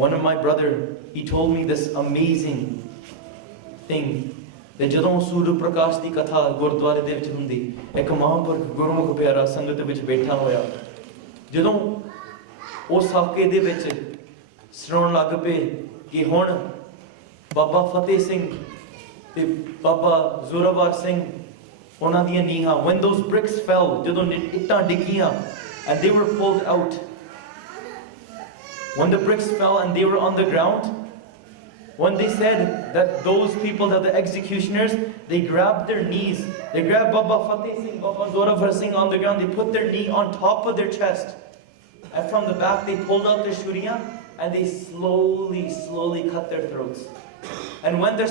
One of my brother, he told me this amazing thing. ਤੇ ਜਦੋਂ ਸੂਰਜ ਪ੍ਰਕਾਸ਼ ਦੀ ਕਥਾ ਗੁਰਦੁਆਰੇ ਦੇ ਵਿੱਚ ਹੁੰਦੀ, ਇੱਕ ਮਹਾਂਪੁਰਖ ਗੁਰਮੁਖ ਪਿਆਰਾ ਸੰਗਤ ਵਿੱਚ ਬੈਠਾ ਹੋਇਆ, ਜਦੋਂ ਉਹ ਸਾਕੇ ਦੇ ਵਿੱਚ ਸੁਣਾਉਣ ਲੱਗ ਪਏ ਕਿ ਹੁਣ ਬਾਬਾ ਫਤਿਹ ਸਿੰਘ ਤੇ ਬਾਬਾ ਜ਼ੋਰਾਵਰ ਸਿੰਘ ਉਹਨਾਂ ਦੀਆਂ ਨੀਹਾਂ, when those bricks fell, ਜਦੋਂ ਇੱਟਾਂ ਡਿੱਗੀਆਂ and they were pulled out, when the bricks fell and they were on the ground, when they said that those people, that the executioners, they grabbed their knees, they grabbed Baba Fateh Singh, Baba Zorawar Singh on the ground, they put their knee on top of their chest, and from the back they pulled out their shuriya and they slowly cut their throats. And when their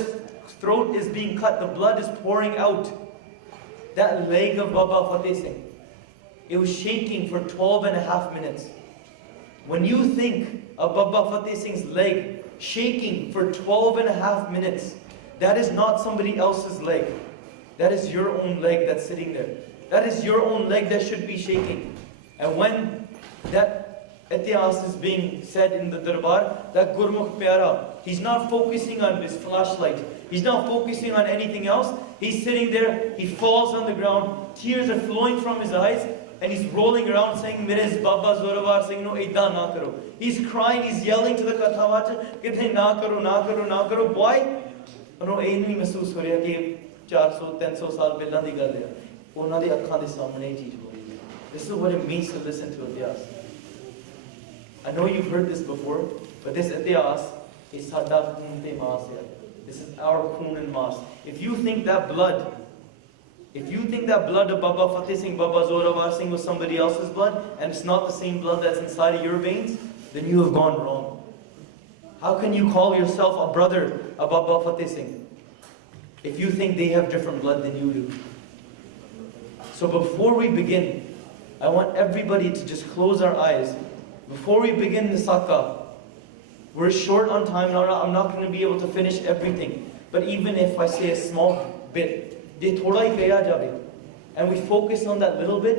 throat is being cut, the blood is pouring out. That leg of Baba Fateh Singh, it was shaking for 12.5 minutes. When you think of Baba Fateh Singh's leg shaking for 12.5 minutes, that is not somebody else's leg. That is your own leg that's sitting there. That is your own leg that should be shaking. And when that itihas is being said in the darbar, that Gurmukh Pyara, he's not focusing on his flashlight, he's not focusing on anything else. He's sitting there, he falls on the ground, tears are flowing from his eyes, and he's rolling around saying, Mere Baba Zorawar Singh no idda na karo. He's crying, he's yelling to the Kathavachan, Kithe na karo, na karo, na karo. Why? No, ਇਹ ਨਹੀਂ ਮਹਿਸੂਸ ਹੋ ਰਿਹਾ ਕਿ 400-300 ਸਾਲ ਪਹਿਲਾਂ ਦੀ ਗੱਲ ਹੈ, ਉਹਨਾਂ ਦੇ ਅੱਖਾਂ ਦੇ ਸਾਹਮਣੇ ਇਹ ਚੀਜ਼ ਹੋ ਰਹੀ ਹੈ. This is what it means to listen to itihas. I know you've heard this before, but this itihas is ਸਾਡਾ ਖੂਨ ਤੇ ਮਾਸ ਹੈ. This is our khun and mas. If you think that blood of Baba Fateh Singh, Baba Zorawar Singh was somebody else's blood, and it's not the same blood that's inside of your veins, then you have gone wrong. How can you call yourself a brother of Baba Fateh Singh if you think they have different blood than you do? So before we begin, I want everybody to just close our eyes. Before we begin the Sakha, we're short on time, I'm not going to be able to finish everything. But even if I say a small bit, and we focus on that little bit,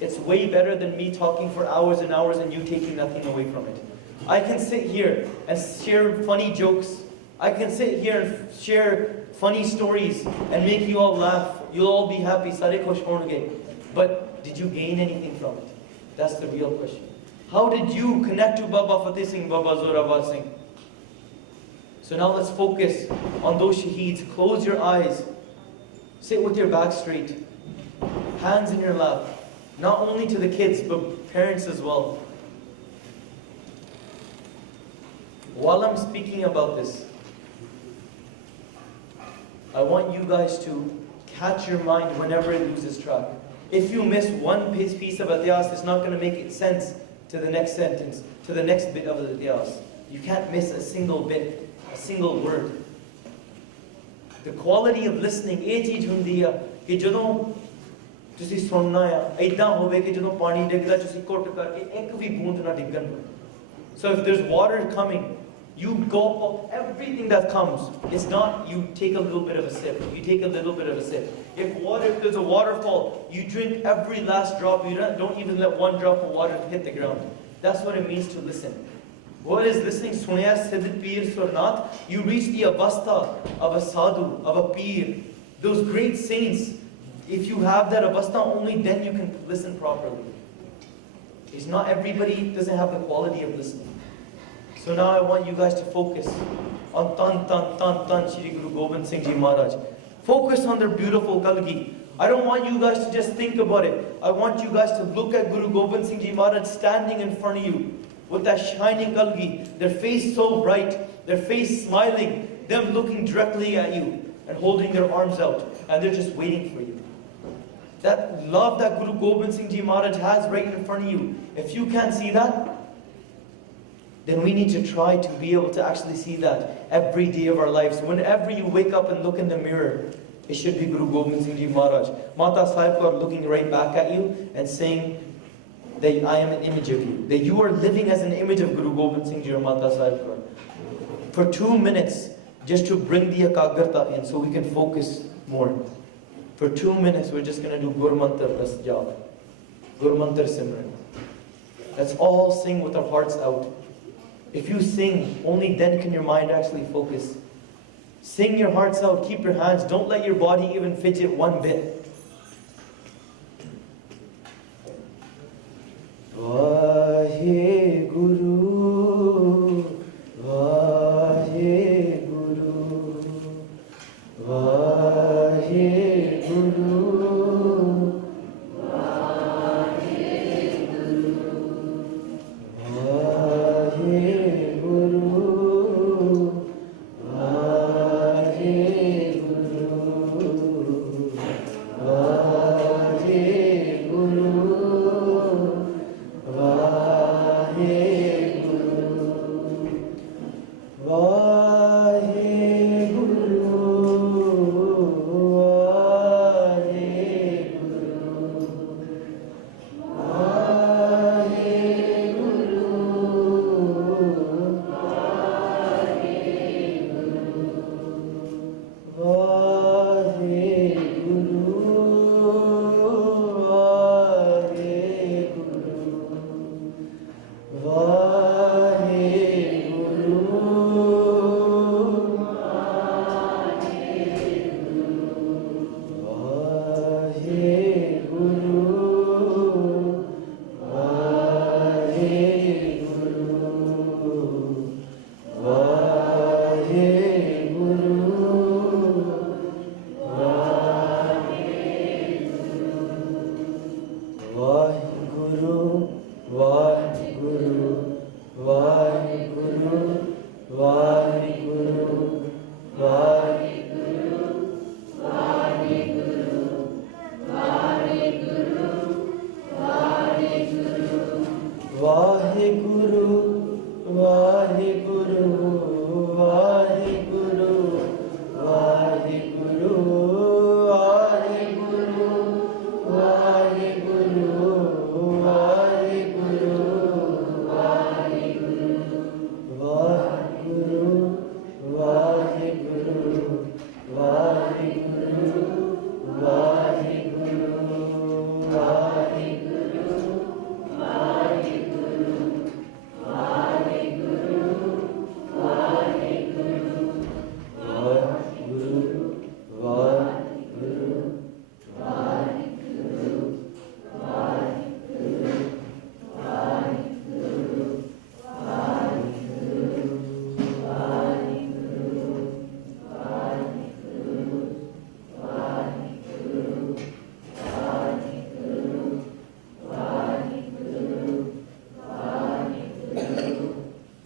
it's way better than me talking for hours and hours and you taking nothing away from it. I can sit here and share funny jokes. I can sit here and share funny stories and make you all laugh. You'll all be happy. But did you gain anything from it? That's the real question. How did you connect to Baba Fateh Singh, Baba Zorawar Singh? So now let's focus on those shaheeds. Close your eyes. Sit with your back straight, hands in your lap, not only to the kids, but parents as well. While I'm speaking about this, I want you guys to catch your mind whenever it loses track. If you miss one piece of itihas, it's not going to make sense to the next sentence, to the next bit of the itihas. You can't miss a single bit, a single word. The quality of listening, ਇਹ ਚੀਜ਼ ਹੁੰਦੀ ਆ ਕਿ ਜਦੋਂ ਤੁਸੀਂ ਸੁਣਨਾ ਆ, ਏਦਾਂ ਹੋਵੇ ਕਿ ਜਦੋਂ ਪਾਣੀ ਡਿੱਗਦਾ ਤੁਸੀਂ ਘੁੱਟ ਕਰਕੇ ਇੱਕ ਵੀ ਬੂੰਦ ਨਾ ਡਿੱਗਣ ਦਿਓ. So if there's water coming, you gulp up everything that comes. It's not you take a little bit of a sip. You take a little bit of a sip. If there's a waterfall, you drink every last drop. You don't even let one drop of water hit the ground. That's what it means to listen. What is listening? Sunaya Siddh Peer Surnath. You reach the avastha of a sadhu, of a peer. Those great saints. If you have that avastha, only then you can listen properly. It's not everybody doesn't have the quality of listening. So now I want you guys to focus on Tan Shri Guru Gobind Singh Ji Maharaj. Focus on their beautiful Kalgi. I don't want you guys to just think about it. I want you guys to look at Guru Gobind Singh Ji Maharaj standing in front of you with that shining Kalgi, their face so bright, their face smiling, them looking directly at you and holding their arms out, and they're just waiting for you. That love that Guru Gobind Singh Ji Maharaj has right in front of you, if you can't see that, then we need to try to be able to actually see that every day of our lives. Whenever you wake up and look in the mirror, it should be Guru Gobind Singh Ji Maharaj. Mata Sahib are looking right back at you and saying that I am an image of you. That you are living as an image of Guru Gobind Singh Ji or Mata Sahib. For 2 minutes, just to bring the ekagrata in so we can focus more. For 2 minutes, we're just going to do Gur Mantar plus Jap. Gur Mantar Simran. Let's all sing with our hearts out. If you sing, only then can your mind actually focus. Sing your hearts out, keep your hands, don't let your body even fidget one bit. Vahe Guru, Vahe Guru, Vahe Guru, Vahe Guru, Vahe Guru, Vahe Guru, Vahe Guru.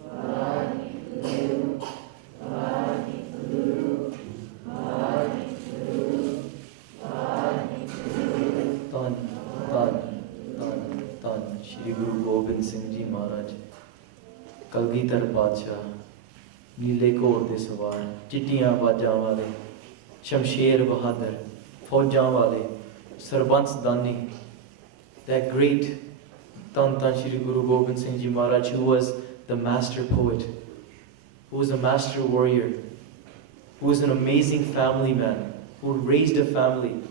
Kalgidhar बादशाह नीले घोड़ दे सवार चिट्टियां बाजां वाले शमशेर बहादुर फौजां वाले सरबंस दानी, that great Tan Shri Guru Gobind Singh Ji Maharaj, who was the master poet, who was a master warrior, who was an amazing family man, who raised a family,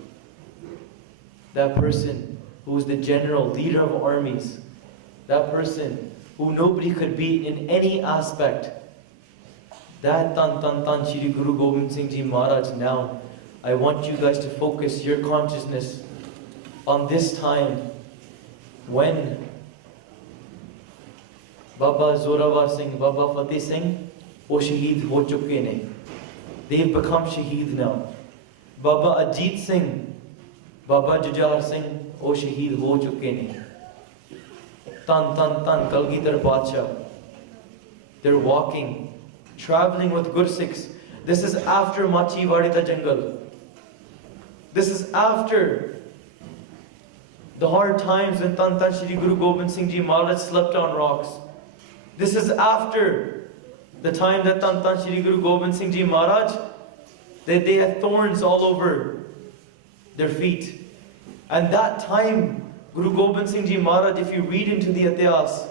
that person who was the general leader of armies, that person who nobody could beat in any aspect. That Tan Shri Guru Gobind Singh Ji Maharaj. Now, I want you guys to focus your consciousness on this time when Baba Zorawar Singh, Baba Fateh Singh, wo shaheed ho chuke ne. They've become shaheed now. Baba Ajit Singh, Baba Jujar Singh, wo shaheed ho chuke ne. Tan Kalgidhar Badshah. They're walking, traveling with Gursikhs. This is after Machi Vadita Jungle. This is after the hard times when Tan Shri Guru Gobind Singh Ji Maharaj slept on rocks. This is after the time that Tan Shri Guru Gobind Singh Ji Maharaj, they had thorns all over their feet. And that time, Guru Gobind Singh Ji Maharaj, if you read into the Itihas,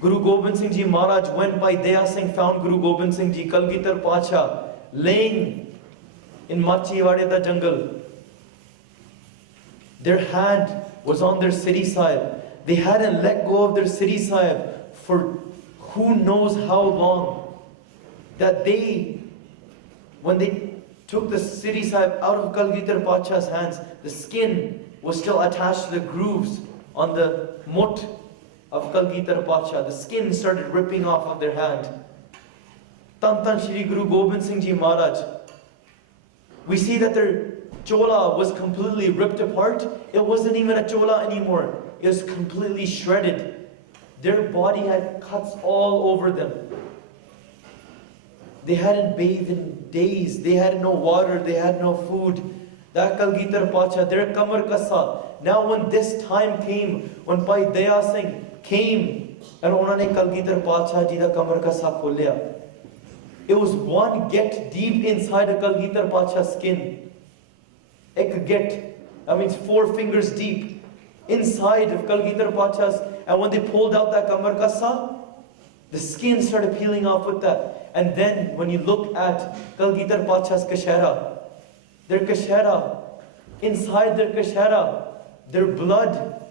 Guru Gobind Singh Ji Maharaj went by Daya Singh, found Guru Gobind Singh Ji, Kalgidhar Badshah, laying in Machi Vadita jungle. Their hand was on their Siri Sahib. They hadn't let go of their Siri Sahib for who knows how long, that when they took the Siri Sahib out of Kalgitar Pacha's hands, the skin was still attached to the grooves on the mut of Kalgitar Pacha. The skin started ripping off of their hand. Tan Tan Shri Guru Gobind Singh Ji Maharaj, we see that their chola was completely ripped apart. It wasn't even a chola anymore. It was completely shredded. Their body had cuts all over them. They hadn't bathed in days. They had no water. They had no food. That Kalgitar Pacha, their kamar kasa. Now when this time came, when Bhai Daya Singh came, and unhone Kalgitar Pacha ji da kamar kasa kholiya, it was one get deep inside a Kalgitar Pacha's skin. Ek get, that means 4 fingers deep inside of Kalgitar Pacha's. And when they pulled out that kamar kasa, the skin started peeling off with that. And then when you look at Kalgitar Pacha's kashera, their kashera, inside their kashera, their blood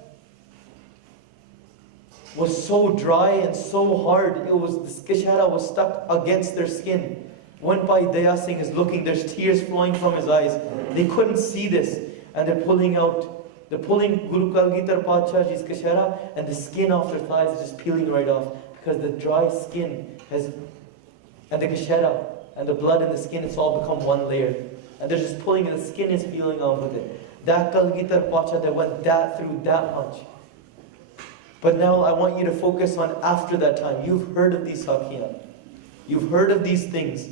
was so dry and so hard. This kashera was stuck against their skin. When Bhai Daya Singh is looking, there's tears flowing from his eyes. They couldn't see this, and they're pulling Guru Kalgitar Pacha Ji's kashera, and the skin off their thighs is just peeling right off, because the dry skin and the kashera and the blood in the skin, it's all become one layer. And they're just pulling, and the skin is peeling off with it. That Kalgitar Pacha that went through that much. But now I want you to focus on after that time. You've heard of these Sakhiyan. You've heard of these things.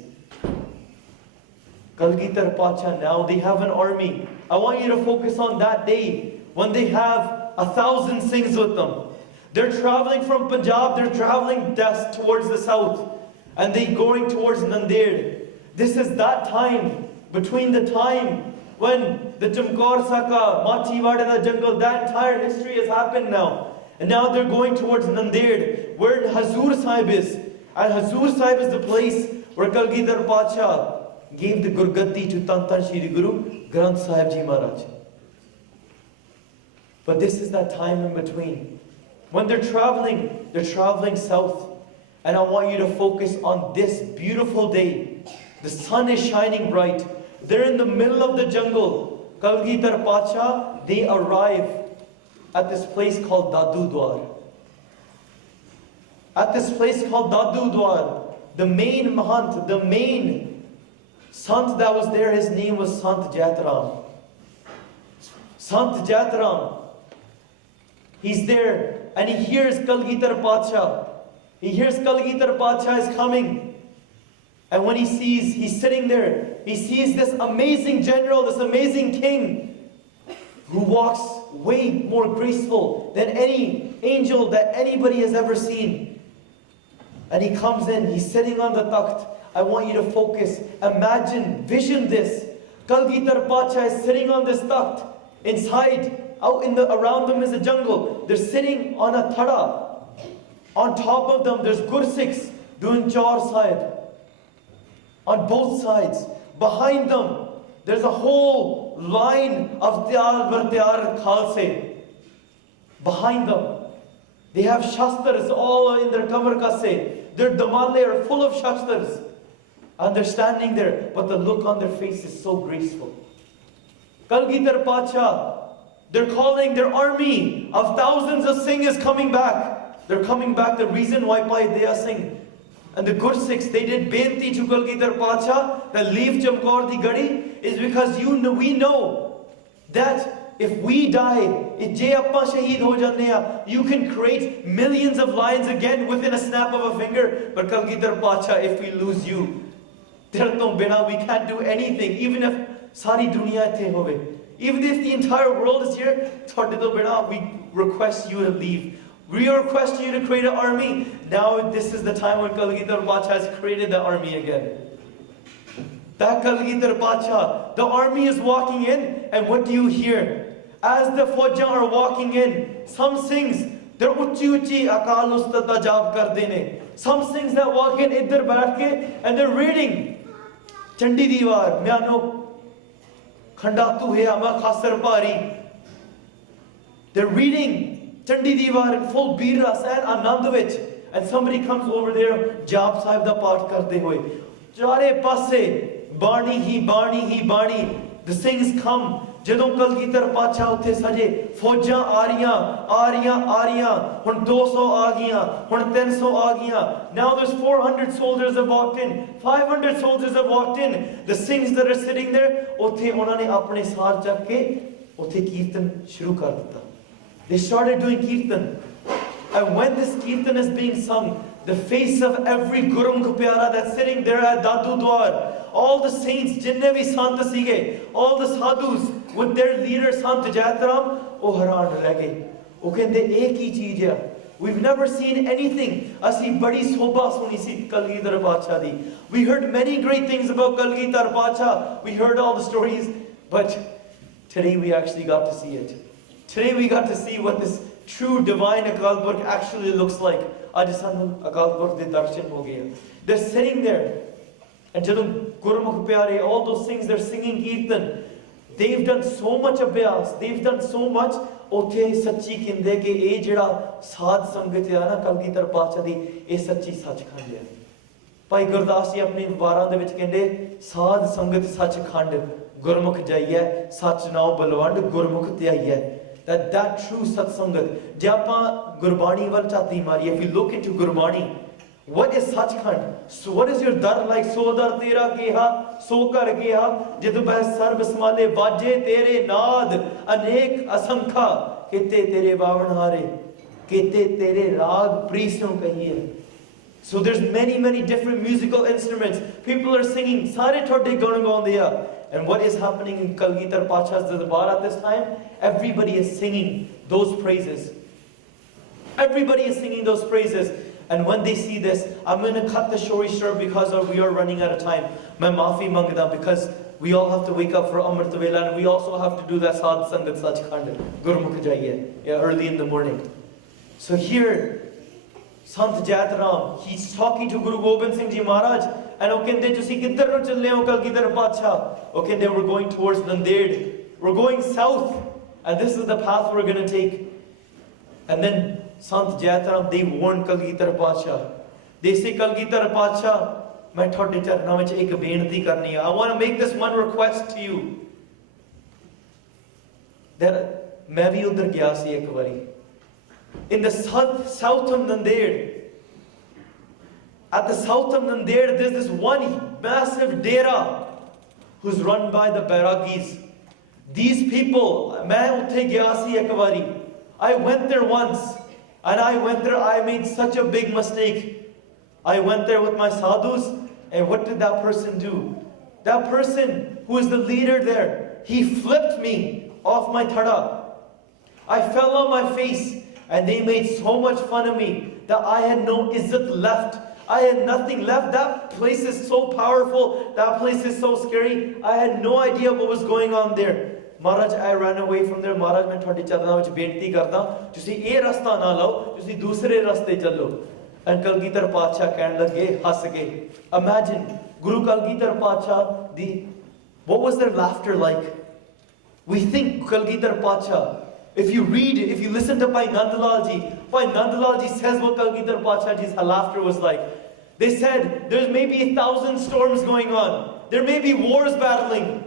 Kalgitar Pacha, now they have an army. I want you to focus on that day when they have 1,000 Singhs with them. They're traveling from Punjab, they're traveling towards the south. And they're going towards Nanded. This is that time, between the time when the Chamkaur Saka, Machiwada Jungle, that entire history has happened now. And now they're going towards Nanded, where Hazur Sahib is. And Hazur Sahib is the place where Kalgitar Pacha gave the Gurgati to Tan Tan Shri Guru Granth Sahib Ji Maharaj. But this is that time in between. When they're traveling south. And I want you to focus on this beautiful day. The sun is shining bright. They're in the middle of the jungle. Kalgitar Pacha, they arrive at this place called Dadu Dwar. At this place called Dadu Dwar, the main Mahant, the main Sant that was there, his name was Sant Jatram. Sant Jatram. He's there and he hears Kalgitar Pacha. He hears Kalgitar Pacha is coming. And when he's sitting there, he sees this amazing general, this amazing king, who walks way more graceful than any angel that anybody has ever seen. And he comes in, he's sitting on the takht. I want you to focus, imagine, vision this. Kalgitar Pacha is sitting on this takht. Inside, around them is a jungle. They're sitting on a thada. On top of them, there's Gursikhs doing Chaur Sahib. On both sides. Behind them, there's a whole line of Tyar Bar Tyar Khalse. Behind them, they have Shastras all in their Kamar Kase. Their Damale are full of Shastras. And they're standing there, but the look on their face is so graceful. Kalgitar Pacha, they're calling their army of thousands of Singh is coming back. They're coming back. The reason why Bhai Daya Singh and the Gursikhs, they did Benti to Kalgitar Pacha, that leave Chamkaur di Gadi, is because we know that if we die, you can create millions of lions again within a snap of a finger. But Kalgitar Pacha, if we lose you, we can't do anything. Even if Sari Dunya the hove, even if the entire world is here, we request you to leave. We request you to create an army. Now this is the time when Kalgitar Pacha has created the army again. That Kalgitar Pacha, the army is walking in, and what do you hear? As the Faujan are walking in, some Singhs, they're uchi akal ustada jab kar dene. Some Singhs that walk in, idhar baith ke, and they're reading Chandi Diwar, Myano Khandatu He Ama Khasar Pari. They're reading Chandi Diwar in full Biras and Anandavich. and somebody comes over there, Jaap Sahib da Path karte hoye. Chare passe, Bani hi Bani hi Bani. The things come. ਜਦੋਂ ਕਲਗੀਧਰ ਪਾਤਸ਼ਾਹ ਉੱਥੇ ਸਜੇ, ਫੌਜਾਂ ਆ ਰਹੀਆਂ, ਹੁਣ 200 ਆ ਗਈਆਂ, ਹੁਣ 300 ਆ ਗਈਆਂ. Now there's 400 soldiers have walked in, 500 soldiers have walked in. The Singhs that are sitting there, ਉੱਥੇ ਉਹਨਾਂ ਨੇ ਆਪਣੇ ਸਾਰ ਚੱਕ ਕੇ ਉੱਥੇ ਕੀਰਤਨ ਸ਼ੁਰੂ ਕਰ ਦਿੱਤਾ. They started doing kirtan. And when this kirtan is being sung, the face of every Gurumukh Pyara that's sitting there at Dadu Dwar, all the saints, jinne vi sant sige, all the sadhus with their leader Sant Jatram, oh haran reh gaye. Oh kende ek hi cheez hai. We've never seen anything. Asi badi sobha suni si Kalgidhar Paatshah di. We heard many great things about Kalgidhar Paatshah. We heard all the stories, but today we actually got to see it. Today we got to see what this true divine Akal Purkh actually looks like. Aaj sanu Akal Purkh de darshan ho gaye. They're sitting there, and jadon Gurumukh Pyare, all those things, they're singing kirtan. They've done so much abhyas, they've done so much. Othe sachi kinde ke eh jehड़ा ਸਾਧ ਸੰਗਤ ਹੈ ਨਾ ਕਲਗੀਧਰ ਪਾਤਸ਼ਾਹ ਦੀ, ਇਹ ਸੱਚੀ ਸੱਚਖੰਡ ਹੈ. ਭਾਈ ਗੁਰਦਾਸ ਜੀ ਆਪਣੇ ਵਾਰਾਂ ਦੇ ਵਿੱਚ ਕਹਿੰਦੇ, ਸਾਧ ਸੰਗਤ ਸੱਚਖੰਡ ਗੁਰਮੁਖ ਜਾਈਐ, ਸੱਚ ਨਾਉ ਬਲਵੰਡ ਗੁਰਮੁਖ ਧਿਆਈਐ. That true satsangat. ਜੇ ਆਪਾਂ ਗੁਰਬਾਣੀ ਵੱਲ ਝਾਤੀ ਮਾਰੀਏ, if we look into Gurbani, what is Sachkhand? So what is your dar like? So dar tera keha, so kar keha. Jadu beh sarb smale baje tere naad, anek asankha. Kete tere bavanhare, kete tere raag prision kahiye. So there's many different musical instruments. People are singing. Sare thode gaun gaunde. And what is happening in Kalgidhar Paatshah's Darbar at this time? Everybody is singing those praises. Everybody is singing those praises. And when they see this, I'm going to cut the story short because we are running out of time. Main maafi mangda, because we all have to wake up for Amrit Vela, and we also have to do that Sadh Sangat Sachkhand, Gurmukh Jaiye, early in the morning. So here, Sant Jatram, he's talking to Guru Gobind Singh Ji Maharaj, and ਉਹ ਕਹਿੰਦੇ ਤੁਸੀਂ ਕਿੱਧਰ ਨੂੰ ਚੱਲੇ ਹੋ ਕਲਗੀਧਰ ਪਾਤਸ਼ਾਹ? ਉਹ ਕਹਿੰਦੇ we're going towards Nanded. We're going south, and this is the path we're going to take. And then Sant Jatram, they warn Kalgidhar Paatshah. They say, Kalgidhar Paatshah, मैं थोड़े चरणों में एक बेनती करनी है. I want to make this one request to you. That मैं भी उधर गया सी एक बारी. In the south of Nanded, at the south of Nanded, there's this one massive dera who's run by the Bairagis. These people, मैं उठे गया सी एक बारी. I went there once. And I went there, I made such a big mistake. I went there with my sadhus, and what did that person do? That person who is the leader there, he flipped me off my thada. I fell on my face, and they made so much fun of me that I had no izzat left. I had nothing left. That place is so powerful. That place is so scary. I had no idea what was going on there. Maharaj, I ran away from there. Maharaj, मैं थोड़े चरणों में बेनती करता हूँ, तुसी ये रास्ता ना लाओ, तुसी दूसरे रास्ते चलो. And Kalgidhar Paatshah कहने लगे, हंस के. Imagine, Guru Kalgidhar Paatshah, what was their laughter like? We think Kalgidhar Paatshah, if you read, if you listen to Bhai Nandalal Ji says what Kalgidhar Paatshah Ji's laughter was like. They said, there's maybe 1,000 storms going on. There may be wars battling.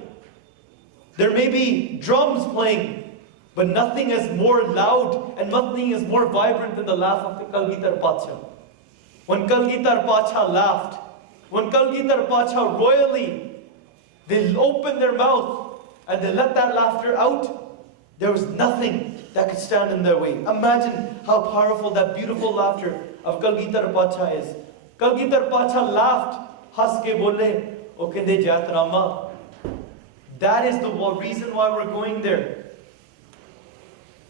There may be drums playing, but nothing is more loud and nothing is more vibrant than the laugh of the Kalgidhar Paatshah. When Kalgidhar Paatshah laughed, when Kalgidhar Paatshah royally, they opened their mouth and they let that laughter out, there was nothing that could stand in their way. Imagine how powerful that beautiful laughter of Kalgidhar Paatshah is. Kalgidhar Paatshah laughed, has ke bole, o kende Jat Rama. That is the reason why we're going there.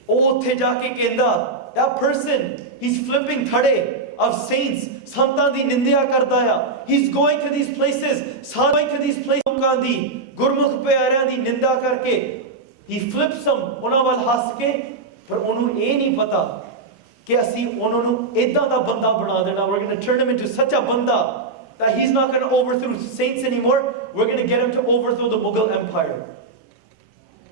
Oh, Tejake Kenda, that person, he's flipping thade of saints. Santan di nindya kardaya. He's going to these places. Going to these places. Gurmukh pyaryan di ninda karke. He flips them. Ona wal has ke, par onu eh nahi pata कि असी उन्होंने इदा दा बंदा बना देना. We're going to turn him into such a banda that he's not going to overthrow saints anymore. We're going to get him to overthrow the Mughal Empire.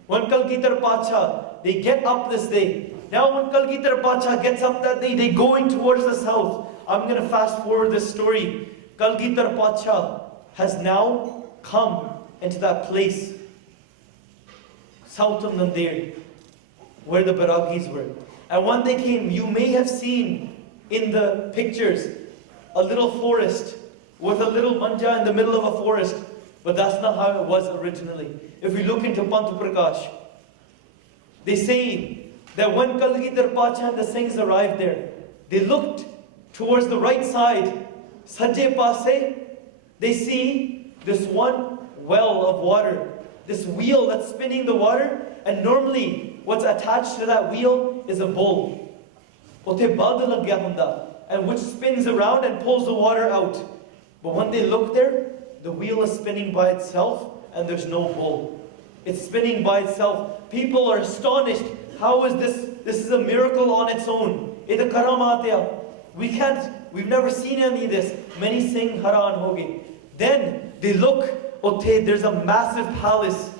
When Kalgidhar Paatshah, they get up this day. Now when Kalgidhar Paatshah gets up that day, they're going towards the south. I'm going to fast forward this story. Kalgitar Pacha has now come into that place, south of Nandir, where the Bairagis were. And when they came, you may have seen in the pictures a little forest with a little manja in the middle of a forest. But that's not how it was originally. If we look into Pantu Prakash, they say that when Kalgitar Pacha and the Singhs arrived there, they looked towards the right side, Sajje Paase, they see this one well of water, this wheel that's spinning the water, and normally what's attached to that wheel is a bull. And which spins around and pulls the water out. But when they look there, the wheel is spinning by itself and there's no bull. It's spinning by itself. People are astonished. How is this? This is a miracle on its own. We've never seen any of this. Many sing haran hoge. Then they look, there's a massive palace,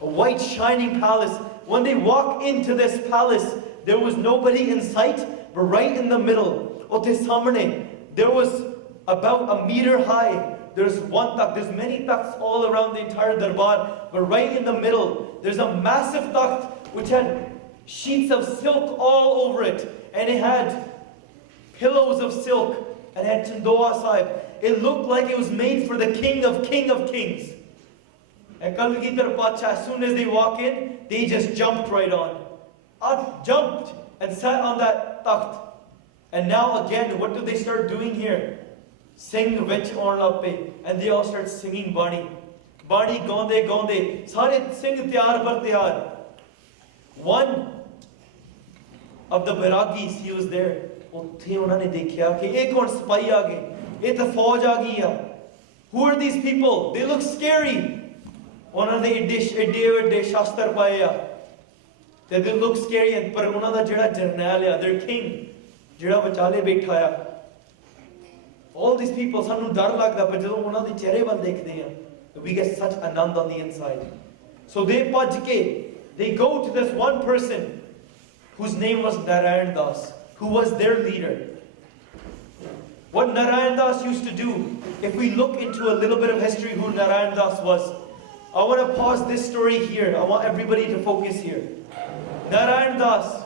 a white shining palace. When they walk into this palace, there was nobody in sight, but right in the middle, there was about a meter high. There's one takht. There's many takhts all around the entire darbar, but right in the middle, there's a massive takht which had sheets of silk all over it, and it had pillows of silk, and it had Chandoa Sahib. It looked like it was made for the king of kings. And Kalgitar Pacha, as soon as they walk in, they just jumped right on. Jumped and sat on that takht. And now again, what do they start doing here? Sing vich aun lag pe, and they all start singing Bani. Bani gaunde gaunde, sare sing tiyar bar tiyar. One of the Bairagis, he was there. उन्होंने देखा कि एक और सिपाही आ गए, एक तो फौज आ गई है. Who are these people? They look scary. उन्होंने एडे शास्त्र पाए आ. They look scary, and पर उन्होंने जड़ा जर्नैल है, their king, जड़ा बचाले बैठा है. All these people, सानू डर लगता, पर जब उन्होंने चेहरे वाल देखते हैं, we get such anand on the inside. So they भज के, they go to this one person whose name was Narayan Das, who was their leader. What Narayan Das used to do, if we look into a little bit of history who Narayan Das was, I want to pause this story here. I want everybody to focus here. Narayan Das,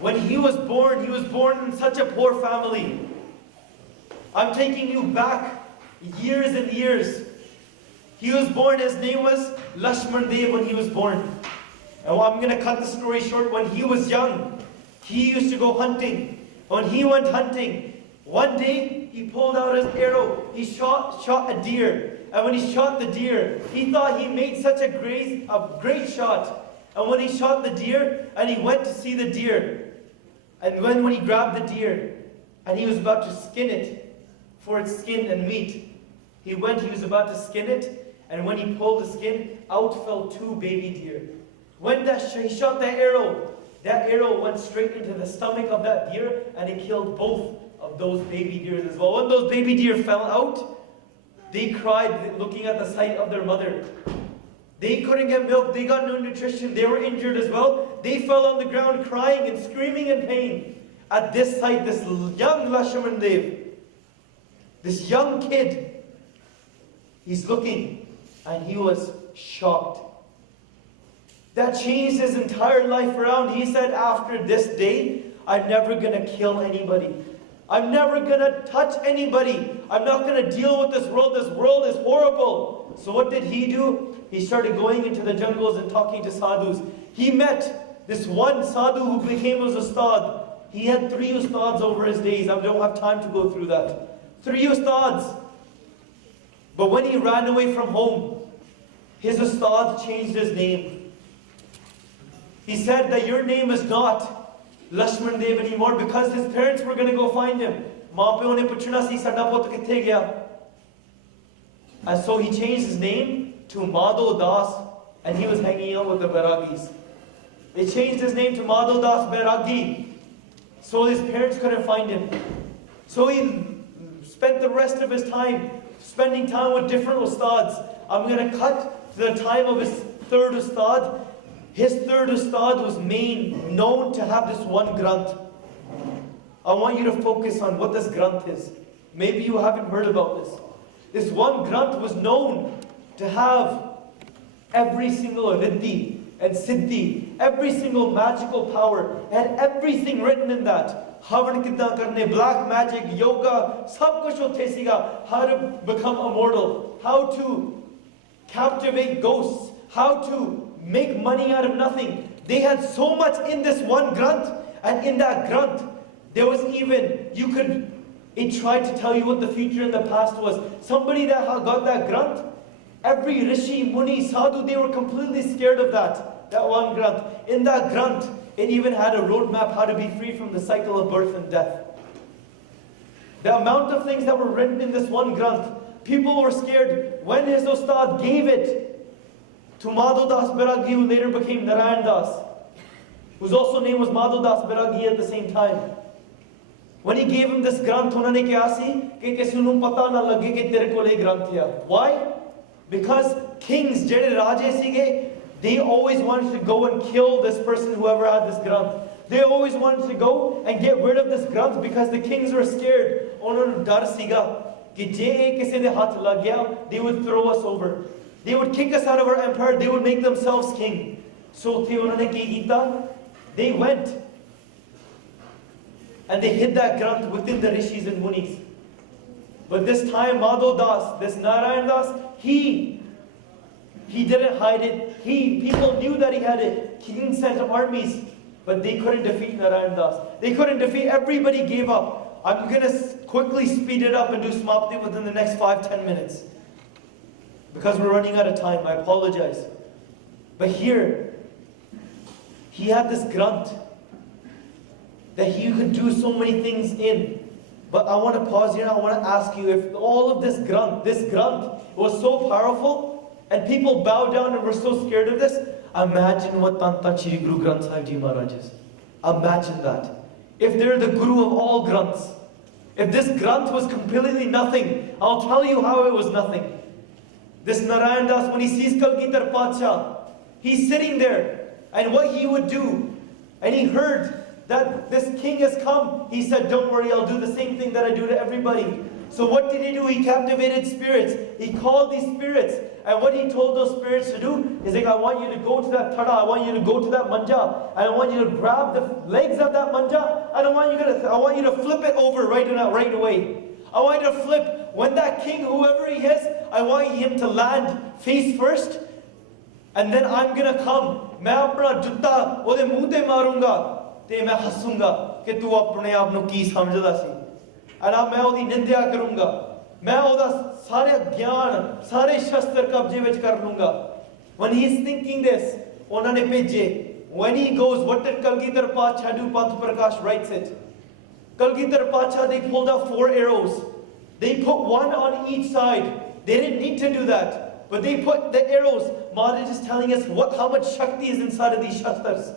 when he was born in such a poor family. I'm taking you back years and years. He was born, his name was Lashman Dev when he was born. And I'm going to cut the story short. When he was young, he used to go hunting. When he went hunting, one day he pulled out his arrow. He shot a deer. And when he shot the deer, he thought he made such a great shot. And when he shot the deer, and he went to see the deer, and when he grabbed the deer, and he was about to skin it for its skin and meat, he was about to skin it, and when he pulled the skin, out fell 2 baby deer. When he shot that arrow went straight into the stomach of that deer, and it killed both of those baby deers as well. When those baby deer fell out, they cried looking at the sight of their mother. They couldn't get milk, they got no nutrition, they were injured as well. They fell on the ground crying and screaming in pain. At this sight, this young Lashman Dev, this young kid, he's looking, and he was shocked. That changed his entire life around. He said, after this day, I'm never going to kill anybody. I'm never going to touch anybody. I'm not going to deal with this world. This world is horrible. So what did he do? He started going into the jungles and talking to sadhus. He met this one sadhu who became his ustad. He had 3 ustads over his days. I don't have time to go through that. 3 ustads. But when he ran away from home, his ustad changed his name. He said that your name is not Lashman Dev anymore, because his parents were going to go find him. And so he changed his name to Madho Das, and he was hanging out with the Bairagis. They changed his name to Madho Das Bairagi, so his parents couldn't find him. So he spent the rest of his time spending time with different ustads. I'm going to cut to the time of his 3rd ustad. His 3rd ustad was known to have this one granth. I want you to focus on what this Granth is. Maybe you haven't heard about this. This one Granth was known to have every single Riddhi and Siddhi, every single magical power, and everything written in that. Havan kidda karne, black magic, yoga, sab kuch uthe siga. How to become immortal, how to captivate ghosts, how to make money out of nothing. They had so much in this one Granth, and in that Granth, there was even, it tried to tell you what the future and the past was. Somebody that got that Granth, every Rishi, Muni, Sadhu, they were completely scared of that one Granth. In that Granth, it even had a roadmap how to be free from the cycle of birth and death. The amount of things that were written in this one Granth, people were scared. When his Ustad gave it to Madhu Das Bairagi, who later became Narayan Das, whose also name was Madhu Das Bairagi at the same time. When he gave him this Granth, unhone kya si ki kisi nu pata na lage ki tere kol ye Granth hai. Why? Because kings, jede raje sige, they always wanted to go and kill this person, whoever had this Granth. They always wanted to go and get rid of this Granth because the kings were scared. Unhone dar siga ki je kisi de haath lag gaya, they would throw us over. They would kick us out of our empire. They would make themselves king. So unhone ki kita? They went and they hid that Granth within the Rishis and Munis. But this time, Madhu Das, this Narayan Das, he didn't hide it. People knew that he had it. King sent armies, but they couldn't defeat Narayan Das. They couldn't defeat. Everybody gave up. I'm going to quickly speed it up and do Samapti within the next 5-10 minutes. Because we're running out of time. I apologize. But here, he had this Granth that he could do so many things in. But I want to pause here and I want to ask you, if all of this Granth was so powerful and people bowed down and were so scared of this, imagine what Tan Shri Guru Granth Sahib Ji Maharaj is. Imagine that. If they're the Guru of all Granths, if this Granth was completely nothing, I'll tell you how it was nothing. This Narayan Das, when he sees Kalgitar Pacha, he's sitting there, and what he would do, and he heard that this king has come, he said, don't worry, I'll do the same thing that I do to everybody. So what did he do? He captivated spirits. He called these spirits. And what he told those spirits to do is like, I want you to go to that tada, I want you to go to that manja, and I want you to grab the legs of that manja, and I want you to flip it over right away. I want you to flip. When that king, whoever he is, I want him to land face first, and then I'm going to come. मैं अपना जुत्ता ओदे मुंह ते मारूंगा ते मैं हंसूंगा कि तू अपने आप नु की समझदा सी और अब मैं ओदी निंदा करूंगा मैं ओदा सारे ज्ञान सारे शस्त्र कब्जे विच कर लूंगा. When he is thinking this, उन्होंने भेजे. When he goes, what did Kalgitar Pacha do? Panth Prakash writes it. Kalgitar Pacha, they pulled out 4 arrows. They put one on each side. They didn't need to do that, but they put the arrows. Maharaj is telling us how much Shakti is inside of these Shastras.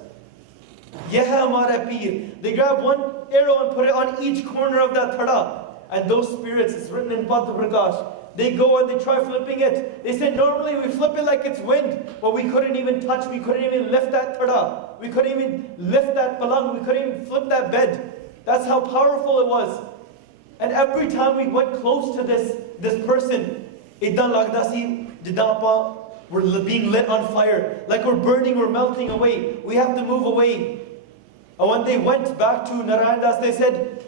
Yeh hai hamara peer. They grab one arrow and put it on each corner of that thada. And those spirits, it's written in Panth Prakash, they go and they try flipping it. They said normally we flip it like it's wind, but we couldn't even touch, we couldn't even lift that thada. We couldn't even lift that palang, we couldn't even flip that bed. That's how powerful it was. And every time we went close to this person, idhan lagda si jidda we're being lit on fire, like we're burning, we're melting away. We have to move away. And when they went back to Narayan Das, they said,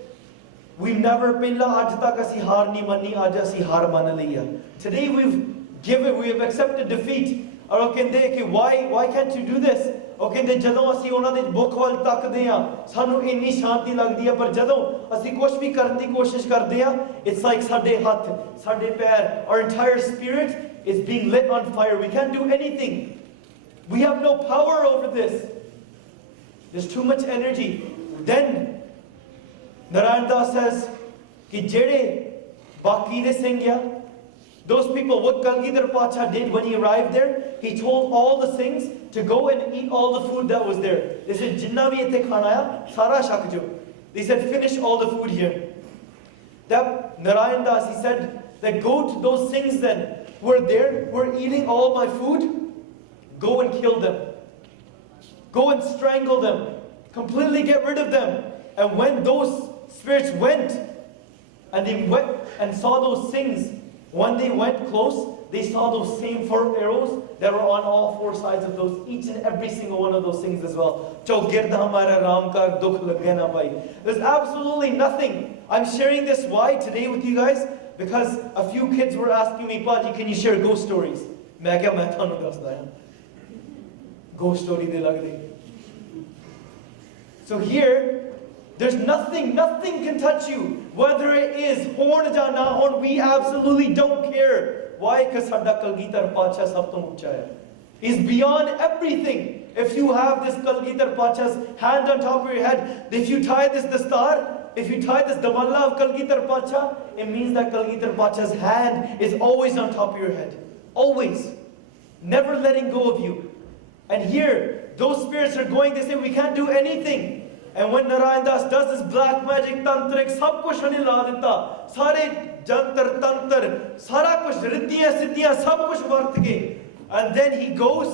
we've never pehla aaj tak assi haar nahi manni, aaj assi haar man liya. Today we have accepted defeat. Aur oh kende ki why can't you do this? Oh kende jadon assi ਉਹਨਾਂ ਦੇ ਭੁੱਖ ਵੱਲ ਤੱਕਦੇ ਆ ਸਾਨੂੰ ਇੰਨੀ ਸ਼ਾਂਤੀ ਲੱਗਦੀ ਆ ਪਰ ਜਦੋਂ ਅਸੀਂ ਕੁਝ ਵੀ ਕਰਨ ਦੀ ਕੋਸ਼ਿਸ਼ ਕਰਦੇ ਆ it's like ਸਾਡੇ ਹੱਥ ਸਾਡੇ ਪੈਰ our entire spirit is being lit on fire. We can't do anything. We have no power over this. There's too much energy. Then Narayan Das says ki jede baki de singya, those people, what Kalgidhar Pacha did when he arrived there, he told all the Singhs to go and eat all the food that was there. They said, Jinna bhi ite khana hai, sara shak jo. They said, finish all the food here. That Narayan Das, he said, that go to those Singhs then, who are there, who are eating all my food, go and kill them. Go and strangle them. Completely get rid of them. And when those spirits went and they went and saw those things. When they went close, they saw those same 4 arrows that were on all 4 sides of those, each and every single one of those things as well. There's absolutely nothing. I'm sharing this why today with you guys? Because a few kids were asking me, Paji, can you share ghost stories? Ghost story de lagde. So here, there's nothing can touch you. Whether it is horn or na horn, we absolutely don't care. Why? Because Sada Kalgitar Pacha sab to uncha hai. He's beyond everything. If you have this Kalgitar Pacha's hand on top of your head, if you tie this dastar, if you tie this damalla of Kalgitar Pacha, it means that Kalgitar Pacha's hand is always on top of your head. Always. Never letting go of you. And here, those spirits are going, they say, we can't do anything. And when Narayan Das does this black magic, tantric, sab kuch hane la deta. Sare jantar, tantar, sara kuch, riddhiyan, siddhiyan, sab kuch vart ke. And then he goes,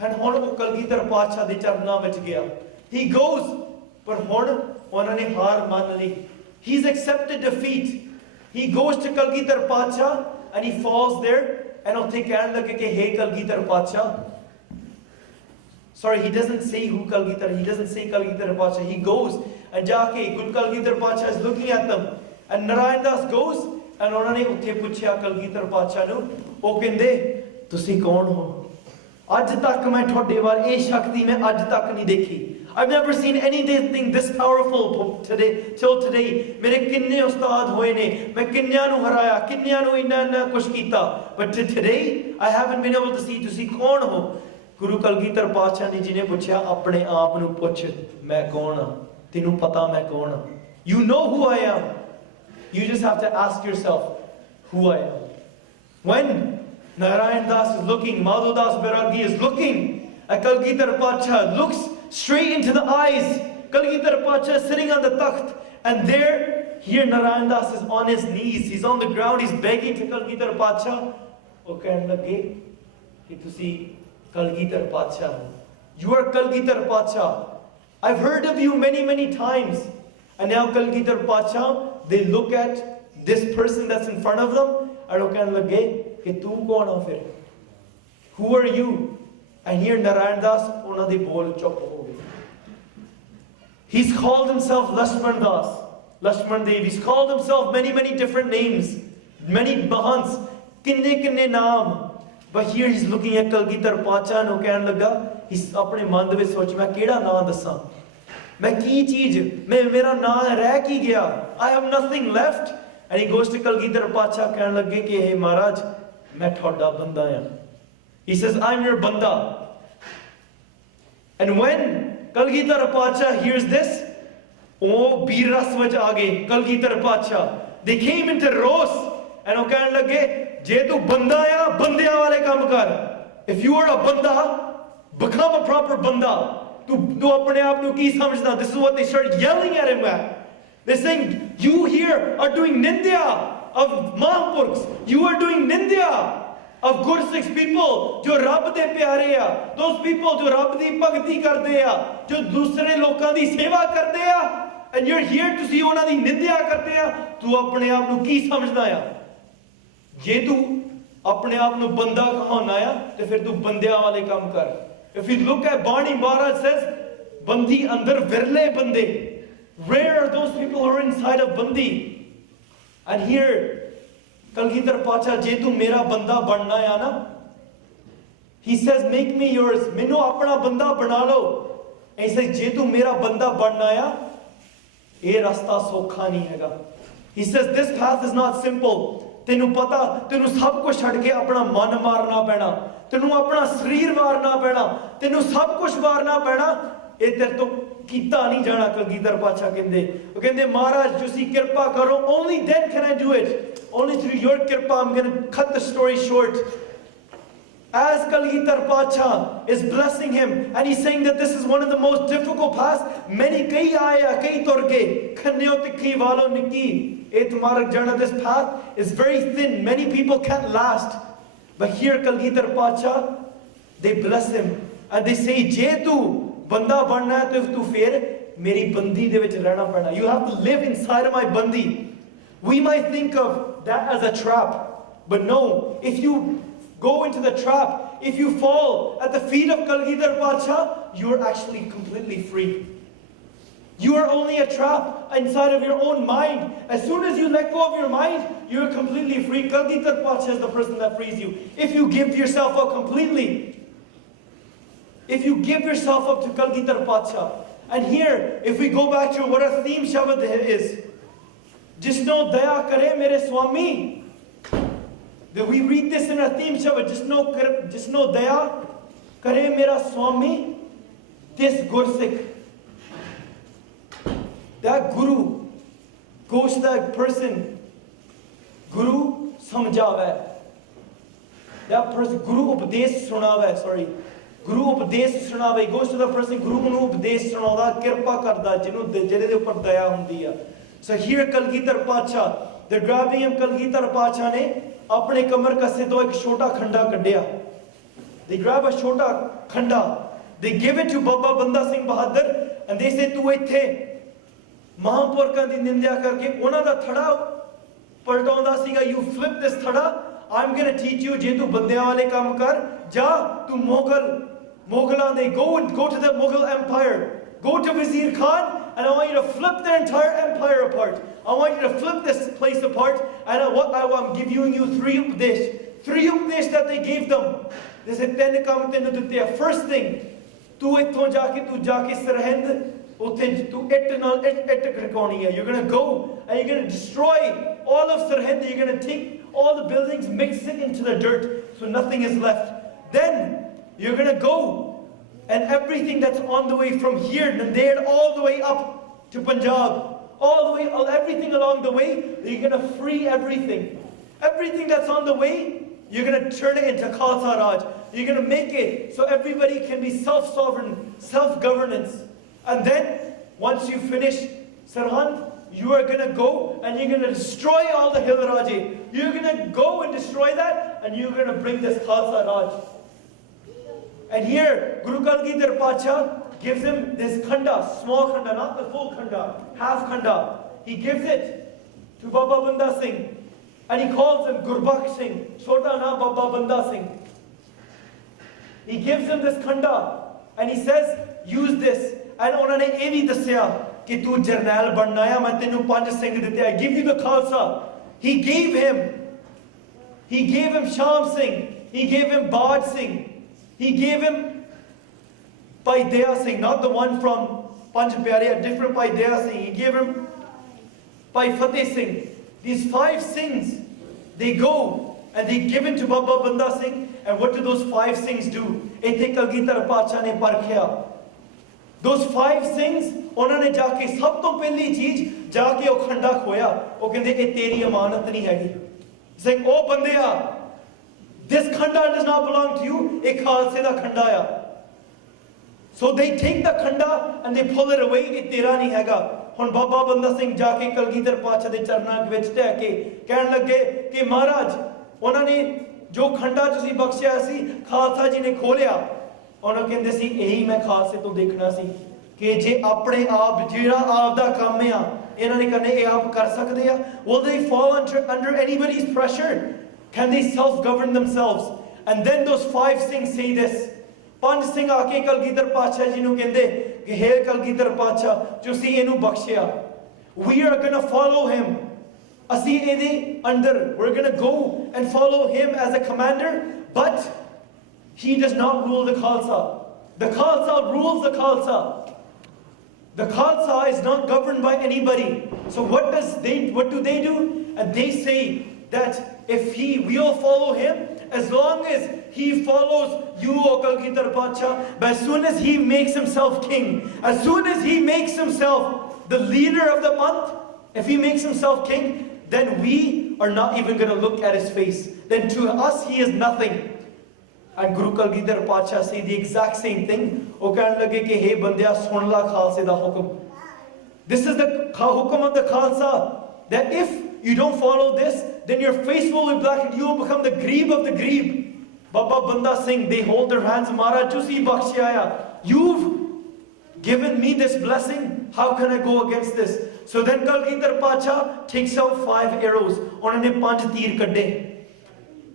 and hon wo Kalgitar Pacha de charna vich gaya. He goes, but hon, onane haar man li. He's accepted defeat. He goes to Kalgitar Pacha, and he falls there, and he'll take care lage ke, hey Kalgitar Pacha. Sorry, he doesn't say who Kalgitar, he doesn't say Kalgitar Pacha. He goes and jaake, good Kalgitar Pacha is looking at them. And Narayan Das goes and onane utthe puchya Kalgitar Pacha nu, o kende, tusi kaun ho? Aj tak main thode war eh shakti main aj tak nahi dekhi. I've never seen anything this powerful today till today. Mere kinne ustad hoye ne, main kinniyan nu haraya, kinniyan nu inna kuch kita. But today I haven't been able to see, tusi kaun ho? Guru Kalgitar Pacha ne jine puchya apne aap nu puch, main kaun haan? Tenu pata main kaun haan? You know who I am. You just have to ask yourself who I am. When Narayan Das is looking, Madhu Das Bairagi is looking at Kalgitar Pacha, looks straight into the eyes. Kalgitar Pacha is sitting on the takht, and there, here Narayan Das is on his knees. He's on the ground, he's begging to Kalgitar Pacha. Oh, kahan lage ki tusi Kalgitar Pacha. You are Kalgitar Pacha. I've heard of you many, many times. And now Kalgitar Pacha, they look at this person that's in front of them, and kahan lage ki tu kaun ho fir? Who are you? And here Narayan Das, ਉਹਨਾਂ ਦੇ ਬੋਲ ਚੁੱਪ ਹੋ ਗਏ. He's called himself Lakshman Das, Lakshman Dev. He's called himself many, many different names, many mahants, kinne naam. But here he's looking at Kalgitar Pacha and ਉਹ ਕਹਿਣ ਲੱਗਾ, he's ਆਪਣੇ ਮਨ ਦੇ ਵਿੱਚ ਸੋਚ, ਮੈਂ ਕਿਹੜਾ ਨਾਂ ਦੱਸਾਂ? ਮੈਂ ਕੀ ਚੀਜ਼, ਮੇਰਾ ਨਾਂ ਰਹਿ ਕੀ ਗਿਆ? I have nothing left. And he goes to Kalgitar Pacha ਕਹਿਣ ਲੱਗੇ ਕਿ hey Maharaj, ਮੈਂ ਤੁਹਾਡਾ ਬੰਦਾ ਹਾਂ. He says, I'm your banda. And when Kalgitar Pacha hears this, oh, Bir Raswaj aage, Kalgitar Pacha. They came into Ros, and oh kahan lage, je tu banda ya, bandiyan wale kam kar. If you are a banda, become a proper banda. Tu apne aap nu ki samjhda? This is what they started yelling at him at. They're saying, you here are doing nindya of Mahapurukhs. You are doing nindya of Gursikhs people, jo Rabb de pyare a, those people jo Rabb di bhagti karde a, jo dusre lokan di seva karde a, and you're here to see ਉਹਨਾਂ ਦੀ ਨਿੰਦਿਆ ਕਰਦੇ ਆ. ਤੂੰ ਆਪਣੇ ਆਪ ਨੂੰ ਕੀ ਸਮਝਦਾ ਆ? ਜੇ ਤੂੰ ਆਪਣੇ ਆਪ ਨੂੰ ਬੰਦਾ ਕਹਾਉਣਾ ਆ ਤੇ ਫਿਰ ਤੂੰ ਬੰਦਿਆਂ ਵਾਲੇ ਕੰਮ ਕਰ. If you look at Bani Maharaj says, ਬੰਦੀ ਅੰਦਰ ਵਿਰਲੇ ਬੰਦੇ. Rare are those people who are inside of bandi. And here Kalgitar Pacha, je tu mera banda banna ya na, he says, make me yours. Mainu apna banda bana lo. And he says, je tu mera banda banna ya, ye rasta sokha nahi hega. He says, this path is not simple. Tenu pata, tenu sab kuch chhad ke apna man marna paina, tenu apna sharir marna paina, tenu sab kuch marna paina. ਇਹ ਤੇਰੇ ਤੋਂ ਕੀਤਾ ਨਹੀਂ ਜਾਣਾ. Kalgitar Pacha ਕਹਿੰਦੇ, ਉਹ ਕਹਿੰਦੇ ਮਹਾਰਾਜ ਤੁਸੀਂ ਕਿਰਪਾ ਕਰੋ. Only then can I do it. Only through your kirpa. I'm going to cut the story short. As Kalgitar Pacha is blessing him, and he's saying that this is one of the most difficult paths. Many kai aaya, kai torge, khannyo tikhi walo nikki. Et marak jana, this path is very thin. Many people can't last. But here Kalgitar Pacha, they bless him. And they say, je tu banda banna hai to tu fir मेरी बंदी दे विच रहना पैना. You have to live inside of my bandi. We might think of that as a trap. But no, if you go into the trap, if you fall at the feet of Kalgidar Pacha, you are actually completely free. You are only a trap inside of your own mind. As soon as you let go of your mind, you are completely free. Kalgidar Pacha is the person that frees you. If you give yourself up completely, if you give yourself up to Kalgidar Pacha, and here, if we go back to what our theme Shabad is, Jisno Daya Kare Mere Swami. That we read this in our theme Shabad, Jisno Daya Kare Mera Swami, this Gursikh. That Guru goes to that person, Guru Samjhave. That person, Guru Upadesh Sunave, sorry. Guru Upadesh Sunave, goes to the person, Guru Manu Upadesh Sunava, Kirpa Karda, Jinu Jede Upar Daya Hundiya. So here Kalgidar Pacha, they're grabbing him, Kalgidar Pacha ne apne kamar kasse to ek chota khanda kaddiya. They grab a chota khanda, they give it to Baba Banda Singh Bahadur, and they say, tu ithe Mahampurkhan di nindya karke ਉਹਨਾਂ ਦਾ ਥੜਾ ਪਲਟਾਉਂਦਾ ਸੀਗਾ. You flip this ਥੜਾ. I'm going to teach you, ਜੇ ਤੂੰ ਬੰਦਿਆਂ ਵਾਲੇ ਕੰਮ ਕਰ, ਜਾ ਤੂੰ Mughਲਾਂ ਦੇ go to the Mughal Empire. Go to Wazir Khan, and I want you to flip their entire empire apart. I want you to flip this place apart, and I'm giving you three upadesh that they gave them. They said, ਤਿੰਨ ਕੰਮ ਤੈਨੂੰ ਦਿੱਤੇ ਆ. First thing, ਤੂੰ ਇੱਥੋਂ ਜਾ ਕੇ ਸਰਹਿੰਦ ਉੱਥੇ ਤੂੰ ਇੱਟ ਖੜਕਾਉਣੀ ਹੈ. You're going to go and you're going to destroy all of Sarhind. You're going to take all the buildings, mix it into the dirt so nothing is left. Then you're going to go and everything that's on the way from here, Nandair, all the way up to Punjab, all the way, everything along the way, you're going to free everything. Everything that's on the way, you're going to turn it into Khalsa Raj. You're going to make it so everybody can be self-sovereign, self-governance. And then, once you finish Sarhand, you are going to go and you're going to destroy all the Hill Raje. You're going to go and destroy that, and you're going to bring this Khalsa Raj. And here, Guru Kalgidar Pacha gives him this khanda, small khanda, not the full khanda, half khanda. He gives it to Baba Banda Singh. And he calls him Gurbakh Singh, Chota na Baba Banda Singh. He gives him this khanda, and he says, use this. And उन्होंने ये भी दस्या कि तू जर्नैल बनना है, मैं तेनू 5 सिंह दिते. I give you the Khalsa. He gave him Sham Singh. He gave him Bad Singh. He gave him Bhai Daya Singh, not the one from Panj Pyare, a different Bhai Daya Singh. He gave him Bhai Fateh Singh. These 5 Singhs, they go and they give it to Baba Banda Singh. And what do those 5 Singhs do? Ete Kalgidar Pacha ne parkhya. Those 5 Singhs, उन्होंने जाके सब तो पहली चीज जाके वो खंडा खोया. वो कहते ये तेरी अमानत नहीं हैगी. Saying, oh बंदेया, this khanda does not belong to you. एक खालसे दा खंडा आया. So they take the khanda and they pull it away. ये तेरा नहीं हैगा. ਹੁਣ ਬਾਬਾ ਬੰਦਾ ਸਿੰਘ ਜਾ ਕੇ ਕਲਗੀਧਰ ਪਾਤਸ਼ਾਹ ਦੇ ਚਰਨਾਂ ਵਿੱਚ ਟਹਿ ਕੇ ਕਹਿਣ ਲੱਗੇ ਕਿ ਮਹਾਰਾਜ, ਉਹਨਾਂ ਨੇ ਜੋ ਖੰਡਾ ਤੁਸੀਂ ਬਖਸ਼ਿਆ ਸੀ, ਖਾਲਸਾ ਜੀ ਨੇ ਖੋਲਿਆ. ਉਹਨਾਂ ਕਹਿੰਦੇ ਸੀ ਇਹੀ ਮੈਂ ਖਾਲਸੇ ਤੋਂ ਦੇਖਣਾ ਸੀ ਕਿ ਜੇ ਆਪਣੇ ਆਪ ਜਿਹੜਾ ਆਪ ਦਾ ਕੰਮ ਆ ਇਹਨਾਂ ਨੇ ਕਰਨੇ, ਇਹ ਆਪ ਕਰ ਸਕਦੇ ਆ. Will they fall under anybody's pressure? Can they self-govern themselves? And then those 5 Singhs say this. 5 Singh ਆ ਕੇ ਕਲਗੀਧਰ ਪਾਤਸ਼ਾਹ ਜੀ ਨੂੰ ਕਹਿੰਦੇ ਕਿ ਹੇ ਕਲਗੀਧਰ ਪਾਤਸ਼ਾਹ, ਤੁਸੀਂ ਇਹਨੂੰ ਬਖਸ਼ਿਆ. We are going to follow him. ਅਸੀਂ ਇਹਦੇ ਅੰਦਰ, we're going to go and follow him as a commander, but he does not rule the Khalsa. The Khalsa rules the Khalsa. The Khalsa is not governed by anybody. So what do they do? And they say that if we will follow him, as long as he follows you, O Kalgidar Pacha, but as soon as he makes himself king, as soon as he makes himself the leader of the month, if he makes himself king, then we are not even going to look at his face. Then to us, he is nothing. And Guru Kalgidar Pacha say the exact same thing. O कहने लगे कि हे बंदिया, सुन ला खालसे दा हुक्म. This is the hukum of the Khalsa, that if you don't follow this, then your face will be black and you will become the greeb of the greeb. Baba Banda Singh, they hold their hands. Maharaj, tusi bakshaya. given me this blessing, how can I go against this? So then Kalgitar Pacha takes out 5 arrows. Onane 5 teer kadde.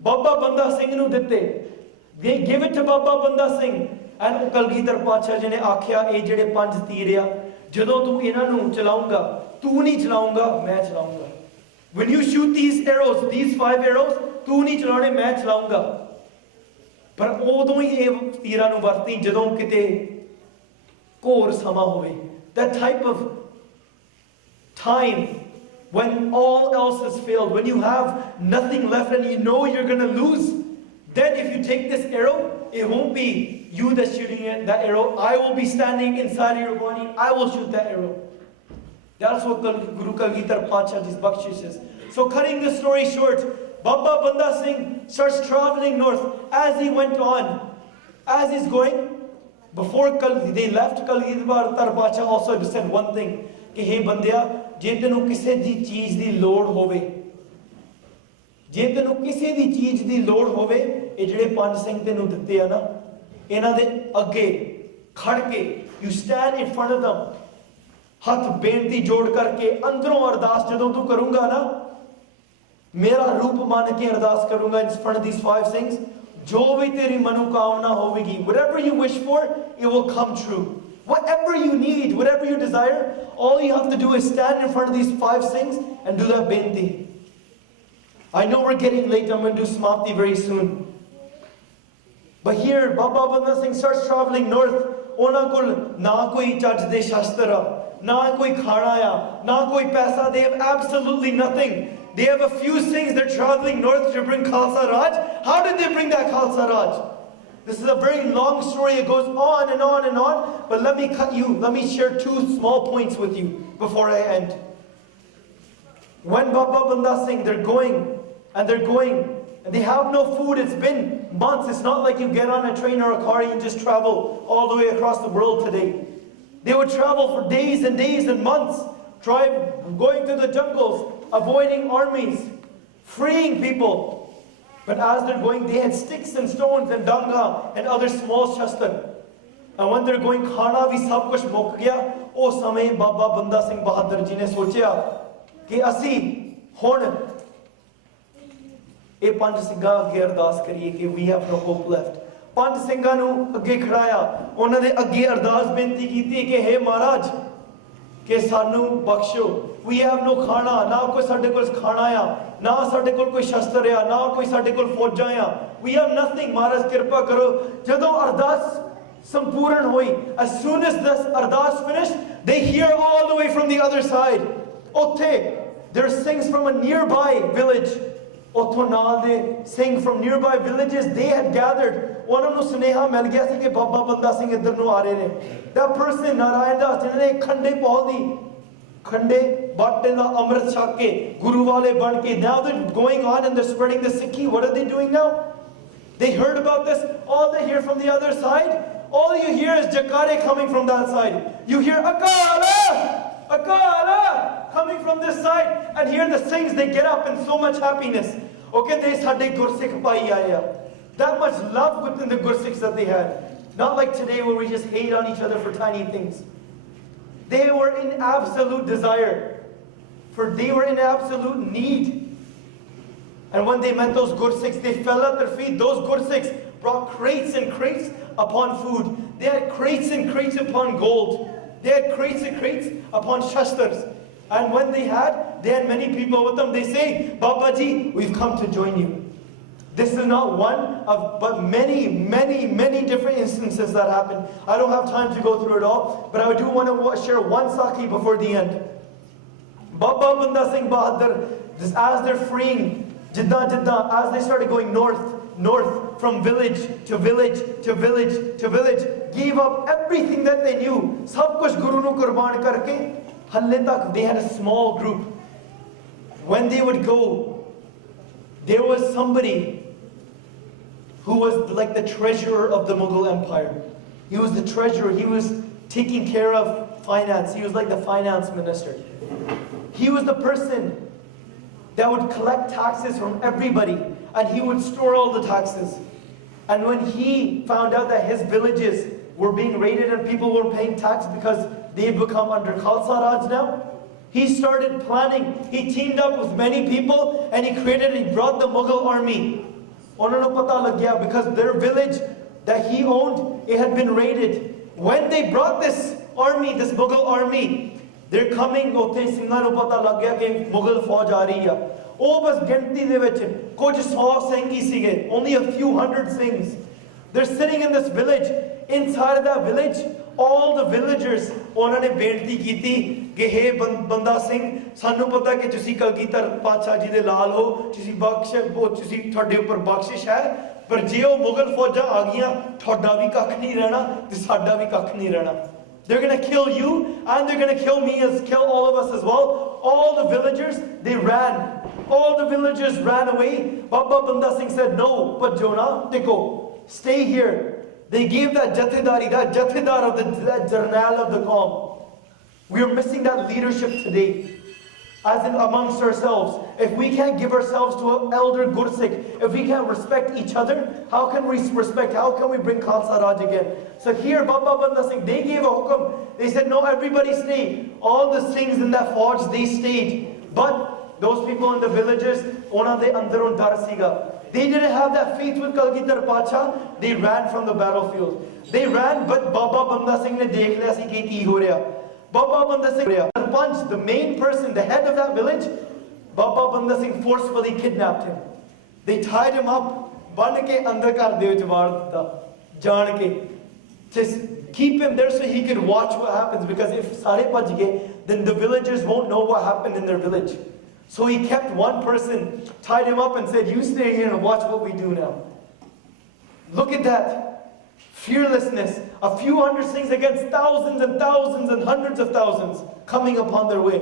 Baba Banda Singh nu ditte. They give it to Baba Banda Singh. And Kalgitar Pacha jine akhya, "Eh jede 5 teer ya, jadon tu ina nu chalaunga, tu nahi chalaunga, main chalaunga. When you shoot these arrows, these 5 arrows, tu nahi chalaune, main chalaunga." पर उदों ही ये तीरां नूं वरती जदों किते घोर समा होवे. That type of time when all else has failed, when you have nothing left and you know you're going to lose, then if you take this arrow, it won't be you that's shooting it, that arrow. I will be standing inside of your body. I will shoot that arrow. That's what Guru Kalgitar Pacha's bakshish is. So cutting the story short, Baba Banda Singh starts traveling north. As he went on, as he's going, before they left, Kalgitar Pacha also said one thing, कि हे बंदिया, जे तेनू किसी दी चीज दी लोड़ होवे, जे तेनू किसी दी चीज दी लोड़ होवे, ये जेड़े 5 सिंह तेनू दित्ते आ ना, इन्हां दे अगे खड़ के, you stand in front of them, हाथ बेनती जोड़ करके अंदरों अरदास जदों तू करूंगा ना, मेरा रूप मान के अरदास करूंगा in front of these 5 things, जो भी तेरी मनोकामना होगी, whatever you wish for, it will come true. Whatever you need, whatever you desire, all you have to do is stand in front of these 5 things and do that benti. I know we're getting late, I'm going to do Samapti very soon. But here, Baba Banda Singh starts traveling north. Ona kol na koi chaj de shastra, na koi khana ya, na koi paisa. They have absolutely nothing. They have a few things. They're traveling north to bring Khalsa Raj. How did they bring that Khalsa Raj? This is a very long story. It goes on and on and on. But let me share 2 small points with you before I end. When Baba Banda Singh, they're going, and they have no food. It's been months. It's not like you get on a train or a car and you just travel all the way across the world today. They would travel for days and days and months, going through the jungles, avoiding armies, freeing people. But as they're going, they had sticks and stones and danga and other small shastar. And when they're going, khana vi sab kuch muk gaya. O samay Baba Banda Singh Bahadur ji ne sochya कि असी हुण ये 5 सिंघां अगे अरदास करिए कि we have no hope left. 5 सिंघां नूं अगे खड़ाया, उन्हां दे अगे अरदास बेनती कीती कि हे महाराज कि सानू बख्शो. We have no खाना, ना कोई साडे कोल खाना आ, ना साडे कोल कोई शस्त्र आ, ना कोई साडे कोल फौजां आ. We have nothing. महाराज कृपा करो. जदों अरदास संपूर्ण होई, as soon as this Ardas finished, they hear all the way from the other side. Othe, there sings from a nearby village. Otho naal de sing from nearby villages. They had gathered. ਉਹਨਾਂ ਨੂੰ ਸੁਨੇਹਾ ਮਿਲ ਗਿਆ ਸੀ ਕਿ ਬਾਬਾ ਬੰਦਾ ਸਿੰਘ ਇੱਧਰ ਨੂੰ ਆ ਰਹੇ ਨੇ. That person, Narayan Das, ਜਿਹਨੇ ਖੰਡੇ ਪਾਲ ਦੀ ਖੰਡੇ ਬਾਟੇ ਦਾ ਅੰਮ੍ਰਿਤ ਛਕ ਕੇ ਗੁਰੂ ਵਾਲੇ ਬਣ ਕੇ, now they're going on and they're spreading the Sikhi. What are they doing now? They heard about this. All they hear from the other side, all you hear is Jakare coming from that side. You hear Akala! Akala! Coming from this side. And here the Singhs, they get up in so much happiness. Okay, they sade Gursikh pai aaya. That much love within the Gursikhs that they had. Not like today where we just hate on each other for tiny things. They were in absolute desire. For they were in absolute need. And when they met those Gursikhs, they fell at their feet. Those Gursikhs brought crates and crates upon food. They had crates and crates upon gold. They had crates and crates upon shastars. And when they had many people with them. They say, Babaji, we've come to join you. This is not one of, but many, many, many different instances that happen. I don't have time to go through it all, but I do want to share one Sakhi before the end. Baba Banda Singh Bahadur, as they're freeing Jiddah, as they started going north, from village to village to village to village, gave up everything that they knew. Sab kuch Guru nu qurban karke, halle tak they had a small group. When they would go, there was somebody who was like the treasurer of the Mughal Empire. He was the treasurer. He was taking care of finance. He was like the finance minister. He was the person that would collect taxes from everybody, and he would store all the taxes. And when he found out that his villages were being raided and people were paying tax because they've become under Khalsa Raj now. He started planning. He teamed up with many people and he brought the Mughal army. Unhanu pata lag gaya because their village that he owned, it had been raided. When they brought this army, this Mughal army, they're coming, ਉੱਥੇ ਸਿੰਘਾਂ ਨੂੰ ਪਤਾ ਲੱਗ ਗਿਆ ਕਿ ਮੁਗਲ ਫੌਜ ਆ ਰਹੀ ਆ ਉਹ ਬਸ ਗਿਣਤੀ ਦੇ ਵਿੱਚ ਕੁਝ 100 ਸਿੰਘ ਹੀ ਸੀਗੇ only a few hundred Singhs. They're sitting in this village. Inside of that village, all the villagers ਉਹਨਾਂ ਨੇ ਬੇਨਤੀ ਕੀਤੀ ਕਿ हे ਬੰਦਾ ਸਿੰਘ ਸਾਨੂੰ ਪਤਾ ਕਿ ਤੁਸੀਂ ਕਲਗੀਧਰ ਪਾਤਸ਼ਾਹ ਜੀ ਦੇ ਲਾਲ ਹੋ ਤੁਸੀਂ ਤੁਸੀਂ ਤੁਹਾਡੇ ਉੱਪਰ ਬਖਸ਼ਿਸ਼ ਹੈ ਪਰ ਜੇ ਉਹ ਮੁਗਲ ਫੌਜਾਂ ਆ ਗਈਆਂ ਤੁਹਾਡਾ ਵੀ ਕੱਖ ਨਹੀਂ ਰਹਿਣਾ ਤੇ ਸਾਡਾ ਵੀ ਕੱਖ ਨਹੀਂ ਰਹਿਣਾ. They're going to kill you and they're going to kill all of us as well. All the villagers, they ran. All the villagers ran away. Baba Banda Singh said, no, but Jonah, Tiko, stay here. They gave that jathedari, that jathedar of that jarnal of the Qawm. We are missing that leadership today. As in amongst ourselves. If we can't give ourselves to an elder Gursikh, if we can't respect each other, how can we bring Khalsa Raj again? So here Baba Banda Singh, they gave a hukum. They said, no, everybody stay. All the Singhs in that forge, they stayed. But those people in the villages, they didn't have that faith with Kalgidhar Pacha. They ran from the battlefield. They ran, but Baba Banda Singh ne dekh liya si ki ho reha. Baba Banda Singh, the main person, the head of that village, Baba Banda Singh forcefully kidnapped him. They tied him up, ban ke andar kar de vich maar ditta, jaan ke. Just keep him there so he can watch what happens, because if sare bhaj gaye, then the villagers won't know what happened in their village. So he kept one person, tied him up and said, you stay here and watch what we do now. Look at that. Fearlessness. A few hundred Singhs against thousands and thousands and hundreds of thousands coming upon their way.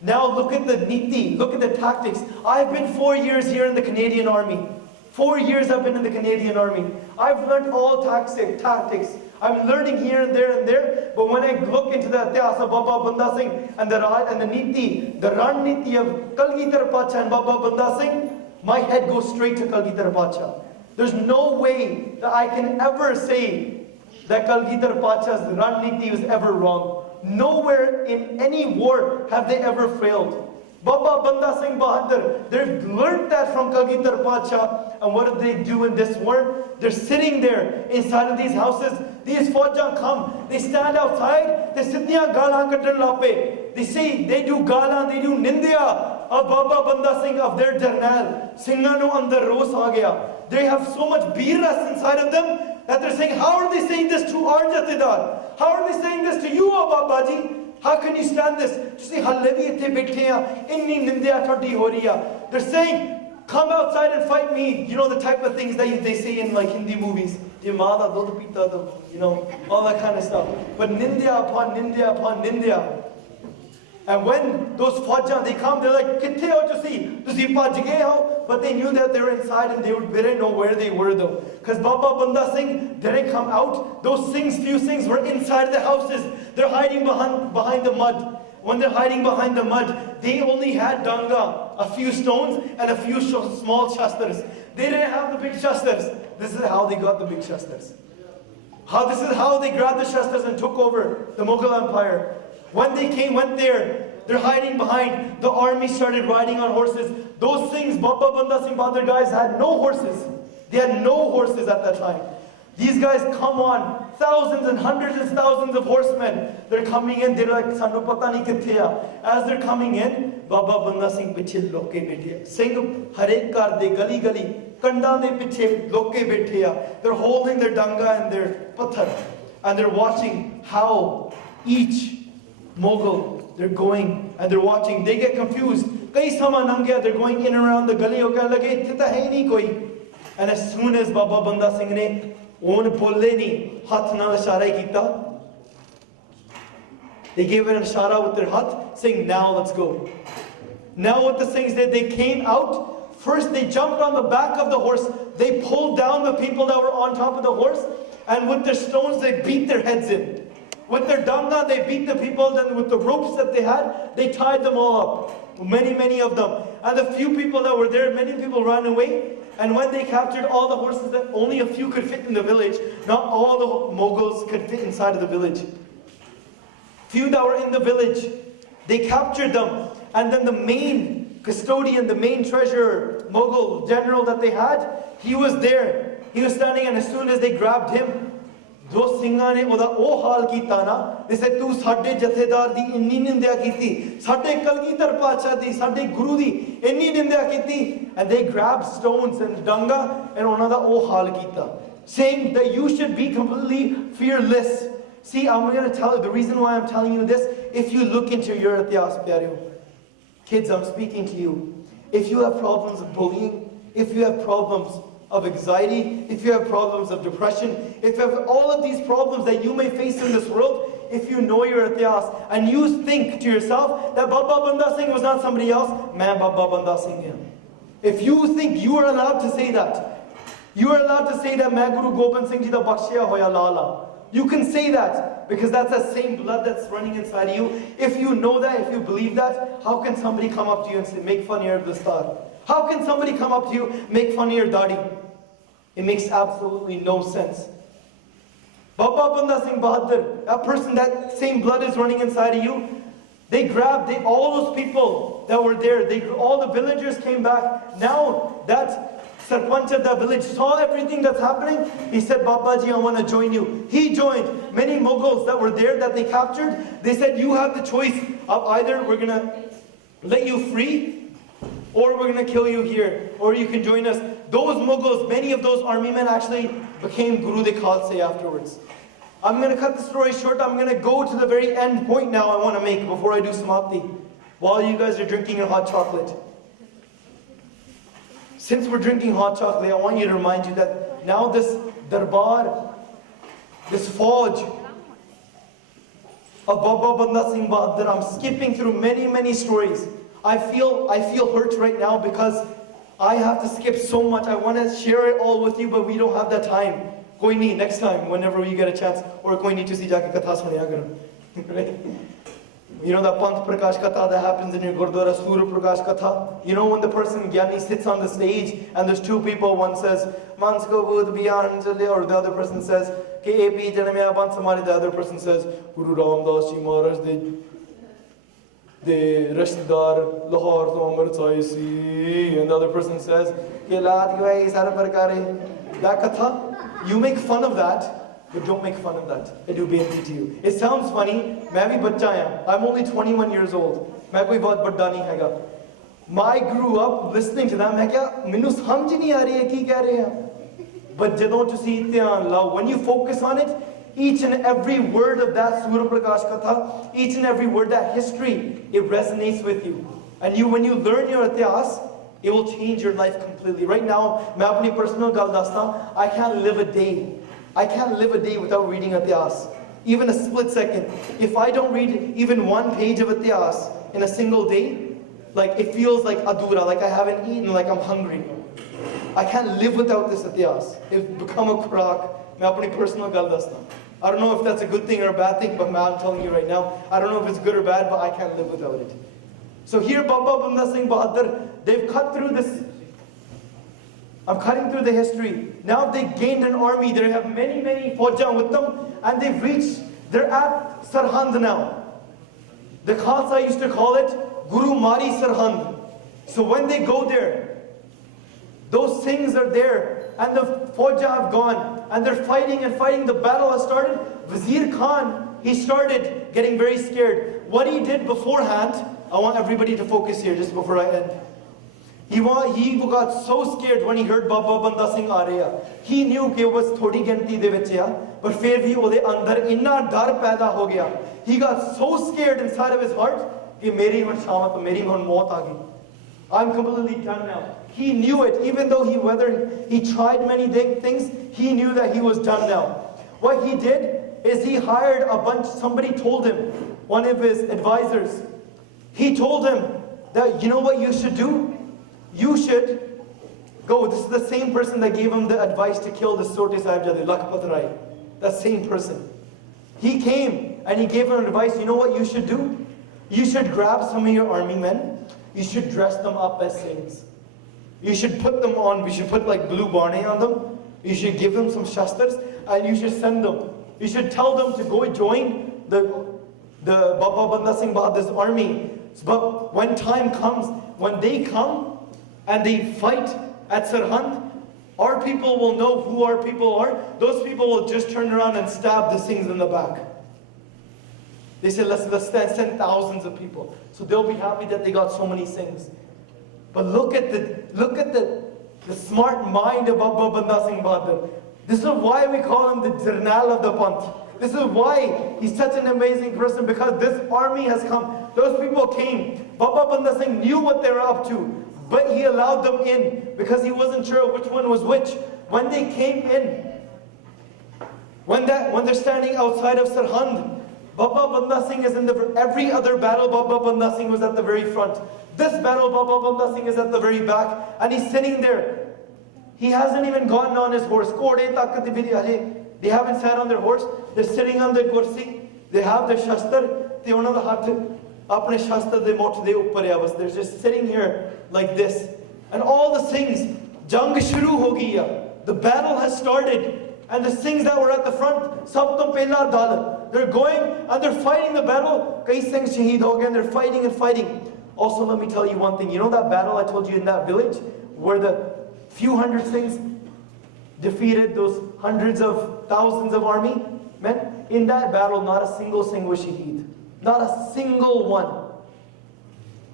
Now look at the niti, look at the tactics. I've been 4 years here in the Canadian Army. 4 years I've been in the Canadian Army. I've learned all tactics. I'm learning here and there. But when I look into the Ityas of Baba Banda Singh and the niti, the ran niti of Kalgidhar Pacha and Baba Banda Singh, my head goes straight to Kalgidhar Pacha. There's no way that I can ever say that Kalgidhar Pacha's Raniti was ever wrong. Nowhere in any war have they ever failed. Baba Banda Singh Bahadur, they've learned that from Kalgidhar Pacha. And what do they do in this war? They're sitting there inside of these houses. These Faujan come, they stand outside, they sit there, galan kaddan lape. They say, they do galan, they do nindya of Baba Banda Singh, of their jarnal. Singhanu andar ros aa gaya. They have so much beerus inside of them that they're saying, how are they saying this to our Jathedar? How are they saying this to you, Babaji? How can you stand this? They're saying, come outside and fight me. You know the type of things that they say in like Hindi movies. You know, all that kind of stuff. But nindya upon nindya upon nindya. And when those Faujan, they come, they're like, Kitthe ho tusi bhaj gaye ho? But they knew that they were inside and they didn't know where they were though. Because Baba Banda Singh didn't come out. Those few Singhs were inside the houses. They're hiding behind the mud. When they're hiding behind the mud, they only had danga, a few stones and a few small shastras. They didn't have the big shastras. This is how they got the big shastras. This is how they grabbed the shastras and took over the Mughal Empire. When they went there, they're hiding behind. The army started riding on horses. Those things, Baba Banda Singh Bahadur guys had no horses. They had no horses at that time. These guys come on, thousands and hundreds of thousands of horsemen. They're coming in, they're like, Sanu pata nahi kithe aa. As they're coming in, Baba Banda Singh piche loke bethe. Singh harek kar de, gali gali, kanda de piche loke bethe aa. They're holding their danga and their pathar. And they're watching how each Mughal, they're going and they're watching. They get confused. Kai sama nangya, they're going in and around the gully. And as soon as Baba Banda Singh ne on bolle ni hath na ishara kita, they gave an ishara with their hath, saying, now let's go. Now what the Singhs did, they came out. First they jumped on the back of the horse. They pulled down the people that were on top of the horse, and with their stones they beat their heads in. With their danga, they beat the people. Then with the ropes that they had, they tied them all up. Many of them. And the few people that were there, many people ran away. And when they captured all the horses, that only a few could fit in the village. Not all the Mughals could fit inside of the village. Few that were in the village, they captured them. And then the main custodian, the main treasurer, Mughal general that they had, he was there. He was standing, and as soon as they grabbed him, जो सिंघा ने ओदा ओ हाल कीता ना, they said तू साडे जथेदार दी इन्नी निंदा कीती, साडे कलगीधर पातशाह दी, साडे गुरु दी इन्नी निंदा कीती, and they grabbed stones and danga and उन्हां दा ओ हाल कीता, saying that you should be completely fearless. See, I'm going to tell you the reason why I'm telling you this. If you look into your ityas, pyareo, kids, I'm speaking to you. If you have problems of bullying, if you have problems of anxiety, if you have problems of depression, if you have all of these problems that you may face in this world, if you know your ityas and you think to yourself that Baba Banda Singh was not somebody else, man Baba Banda Singh hai. If you think you are allowed to say that, you are allowed to say that Main Guru Gobind Singh Ji da bakshiya hoya lala. You can say that because that's the same blood that's running inside of you. If you know that, if you believe that, how can somebody come up to you and say, make fun of the star? How can somebody come up to you, make fun of your dadi? It makes absolutely no sense. Baba Banda Singh Bahadur, that person, that same blood is running inside of you. They grabbed all those people that were there. All the villagers came back. Now that Sarpanch of the village saw everything that's happening, he said, Babaji, I want to join you. He joined. Many Mughals that were there that they captured, they said, you have the choice of either we're going to let you free, or we're going to kill you here, or you can join us. Those Mughals, many of those army men actually became Guru de Khalsa afterwards. I'm going to cut the story short. I'm going to go to the very end point now I want to make before I do Samapti, while you guys are drinking your hot chocolate. Since we're drinking hot chocolate, I want you to remind you that now this darbar, this Fauj of Baba Banda Singh Bahadur, I'm skipping through many stories. I feel hurt right now because I have to skip so much. I want to share it all with you, but we don't have that time. Koi nahi, next time, whenever we get a chance, or koi nahi tusi jaake katha sunaya karo. Right? You know that Panth Prakash Katha that happens in your Gurdwara, Surya Prakash Katha? You know when the person, Gyani, sits on the stage and there's two people, one says, Mansko Budh Biyan Jale, or the other person says, K.A.P. Janamya Ban Samari, the other person says, Guru Ramdas Ji Maharaj, the Rashdar Lahore to Amrit Saisi, and the other person says, that Katha, you make fun of that. But don't make fun of that. I do beinti to you. It sounds funny. I'm only 21 years old. I grew up listening to them. But when you focus on it, each and every word of that Surya Prakash Katha, each and every word, that history, it resonates with you. And when you learn your ityas, it will change your life completely. Right now, my personal gal dasta, I can't live a day without reading ityas. Even a split second. If I don't read even one page of ityas in a single day, like it feels like adura, like I haven't eaten, like I'm hungry. I can't live without this ityas. It's become a khuraak. Main apni personal gal dasna. I don't know if that's a good thing or a bad thing, but I'm telling you right now, I don't know if it's good or bad, but I can't live without it. So here Baba Banda Singh Bahadur, they've cut through this. I'm cutting through the history. Now they gained an army. They have many Faujan with them. And they're at Sarhand now. The Khalsa used to call it Guru Mari Sarhand. So when they go there, those things are there. And the Fauja have gone. And they're fighting. The battle has started. Wazir Khan, he started getting very scared. What he did beforehand, I want everybody to focus here just before I end. He got so scared when he heard Baba Banda Singh aa reha. He knew कि वो बस थोड़ी गिनती दे विच आ, पर फिर भी ਉਹਦੇ अंदर इन्ना डर पैदा हो गया. He got so scared inside of his heart कि मेरी हुन शामत, मेरी हुन मौत आ गई. I'm completely done now. He knew it, even though whether he tried many things, he knew that he was done now. What he did is he hired somebody told him, one of his advisors, he told him that, you know what you should do? You should go. This is the same person that gave him the advice to kill the Sorte Sahibzade, Lakhpat Rai. That same person. He came and he gave him advice. You know what you should do? You should grab some of your army men you should dress them up as Singhs. You should put them on, we should put like blue barne on them. You should give them some shastras and you should send them. You should tell them to go join the Baba Banda Singh Bahadur's army. But when time comes, when they come and they fight at Sarhand, our people will know who our people are. Those people will just turn around and stab the Singhs in the back. They said, let's send thousands of people. So they'll be happy that they got so many Singhs. But look at the smart mind of Baba Banda Singh Bahadur. This is why we call him the Jarnal of the Panth. This is why he's such an amazing person, because this army has come. Those people came. Baba Banda Singh knew what they were up to, but he allowed them in because he wasn't sure which one was which. When they came in, when they're standing outside of Sarhand, Baba Banda Singh is in every other battle. Baba Banda Singh was at the very front. This battle, Baba Banda Singh is at the very back, and he's sitting there. He hasn't even gotten on his horse. They haven't sat on their horse. They're sitting on their kursi. They have their shastar. They're just sitting here like this. And all the Singhs, jang shuru ho gaya. The battle has started. And the Singhs that were at the front, sab to pehla dal. They're going and they're fighting the battle. Kai Singhs shaheed ho gaye, and they're fighting and fighting. Also, let me tell you one thing. You know that battle I told you in that village, where the few hundred Singhs defeated those hundreds of thousands of army men? In that battle, not a single Singh was shaheed. Not a single one.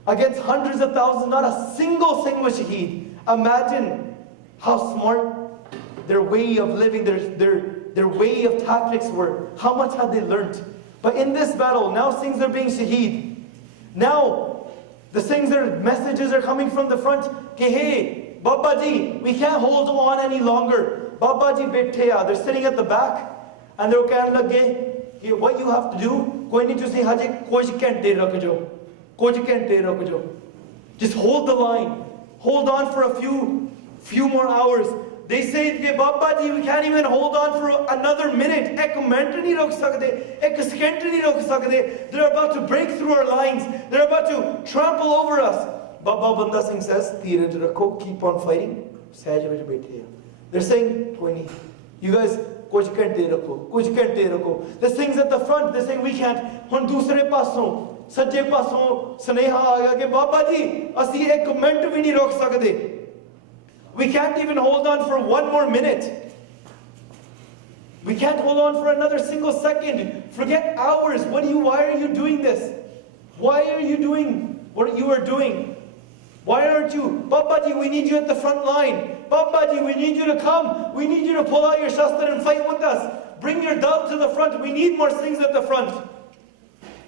Against hundreds of thousands, not a single Singh was shaheed. Imagine how smart their way of living, their way of tactics were. How much had they learnt? But in this battle, now Singhs are being shaheed. Now, the Singhs, their messages are coming from the front. Ke, hey, Baba Ji, we can't hold on any longer. Baba Ji bethe. They're sitting at the back and they're saying, lage, what you have to do, koi nahi tusi haje kuch ghante ruk jo. Kuch ghante ruk jo. Just hold the line. Hold on for a few more hours. They say, Baba Ji, we can't even hold on for another minute. Ek minute nahi ruk sakde. Ek second nahi ruk sakde. They're about to break through our lines. They're about to trample over us. Baba Banda Singh says, Tiraj rakho, keep on fighting. They're saying, you guys, kuch ghante rakho, kuch ghante rakho. The Singhs at the front, they're saying, we can't. Hun dusre pason, sajje pason, saneha aa gaya ke Baba Ji, asi ek minute bhi nahi rok sakde. We can't even hold on for one more minute. We can't hold on for another single second. Forget hours. Why are you doing this? Why are you doing what you are doing? Why aren't you? Baba Ji, we need you at the front line. Baba Ji, we need you to come. We need you to pull out your shastar and fight with us. Bring your dal to the front. We need more Singhs at the front.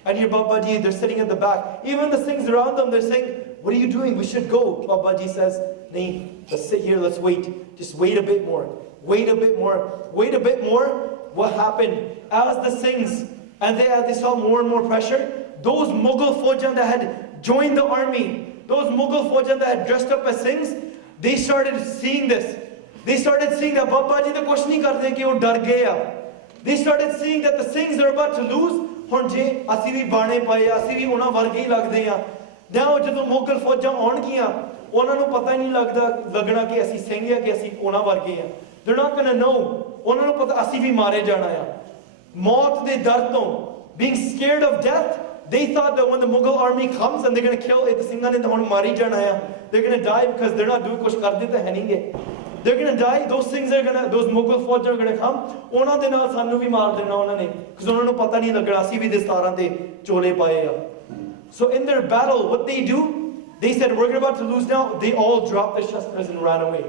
And here Baba Ji, they're sitting at the back. Even the Singhs around them, they're saying, what are you doing? We should go. Baba Ji says, nahi, let's sit here, let's wait. Just wait a bit more. Wait a bit more. Wait a bit more. What happened? As the Singhs, and they saw more and more pressure, those Mughal Faujan that had joined the army, those Mughal Faujan that had dressed up as Singhs, they started seeing this. They started seeing that Baba Ji the kuch nahi karde ki wo dar gaya. They started seeing that the Singhs are about to lose. Hun je asi bhi baane paye, asi bhi ona varge hi lagde ha. Now ਜਦੋਂ ਮੁਗਲ ਫੌਜਾਂ ਆਉਣਗੀਆਂ ਉਹਨਾਂ ਨੂੰ ਪਤਾ ਨਹੀਂ ਲੱਗਣਾ ਕਿ ਅਸੀਂ ਸਿੰਘ ਆ ਕਿ ਅਸੀਂ ਉਹਨਾਂ ਵਰਗੇ ਆ. They're not going to know. ਉਹਨਾਂ ਨੂੰ ਪਤਾ ਅਸੀਂ ਵੀ ਮਾਰੇ ਜਾਣਾ ਆ. ਮੌਤ ਦੇ ਡਰ ਤੋਂ, being scared of death, they thought that when the Mughal army comes and they're going to kill it, the ਸਿੰਘਾਂ ਨੇ ਹੁਣ ਮਾਰੀ ਜਾਣਾ ਆ. They're going to die because they're not doing ਕੁਝ ਕਰਦੇ ਤਾਂ ਹੈ ਨਹੀਂਗੇ. They're going to die. Those things are going to, those Mughal ਫੌਜਾਂ are going to come. ਉਹਨਾਂ ਦੇ ਨਾਲ ਸਾਨੂੰ ਵੀ ਮਾਰ ਦੇਣਾ ਉਹਨਾਂ ਨੇ, because ਉਹਨਾਂ ਨੂੰ ਪਤਾ ਨਹੀਂ ਲੱਗਣਾ ਅਸੀਂ ਵੀ ਦਸਤਾਰਾਂ ਤੇ ਚੋਲੇ ਪਾਏ ਆ. So in their battle, what they do, they said, we're about to lose now. They all dropped their shastras and ran away.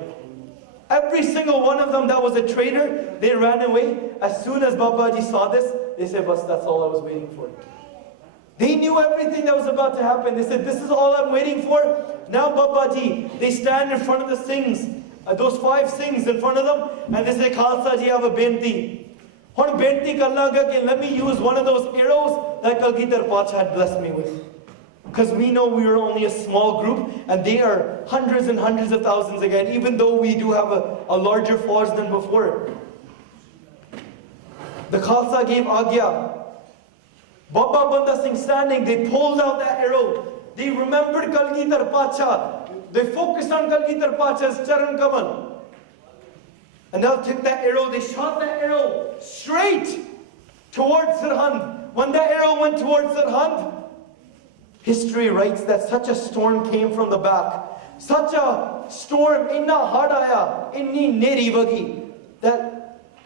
Every single one of them that was a traitor, they ran away. As soon as Babaji saw this, they said, but that's all I was waiting for. They knew everything that was about to happen. They said, this is all I'm waiting for. Now Babaji, they stand in front of the Singhs, those 5 Singhs in front of them, and they say, Khalsa ji, I have a binti. Let me use one of those arrows that Kalgidhar Pacha had blessed me with. Because we know we are only a small group and they are hundreds and hundreds of thousands again, even though we do have a larger force than before. The Khalsa gave Agya. Baba Banda Singh standing, they pulled out that arrow. They remembered Kalgidhar Pacha. They focused on Kalgidhar Pacha's Charan Kamal. And they'll take that arrow, they shot that arrow straight towards Sirhind. When that arrow went towards Sirhind, history writes that such a storm came from the back. Such a storm, inna hard aaya, inni neri wagi, that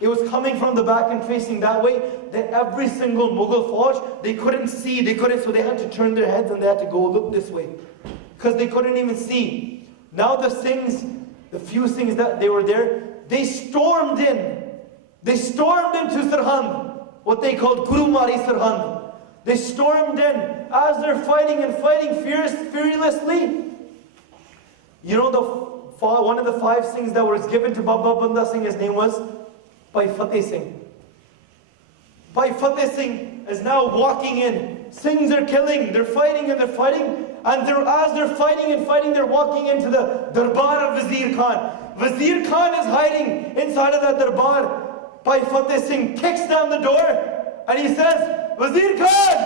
it was coming from the back and facing that way, that every single Mughal Fauj, they couldn't see, so they had to turn their heads and they had to go look this way. Because they couldn't even see. Now the Singhs, the few Singhs that they were there, they stormed in. They stormed into Sirhind, what they called Guru Mari Sirhind. They stormed in as they're fighting and fighting fearlessly. You know, one of the 5 Singhs that was given to Baba Banda Singh, his name was Bhai Fateh Singh. Bhai Fateh Singh is now walking in. Singhs are killing, they're fighting and they're fighting. And as they're fighting and fighting, they're walking into the Darbar of Wazir Khan. Wazir Khan is hiding inside of that Darbar. Bhai Fateh Singh kicks down the door and he says, Wazir Khan,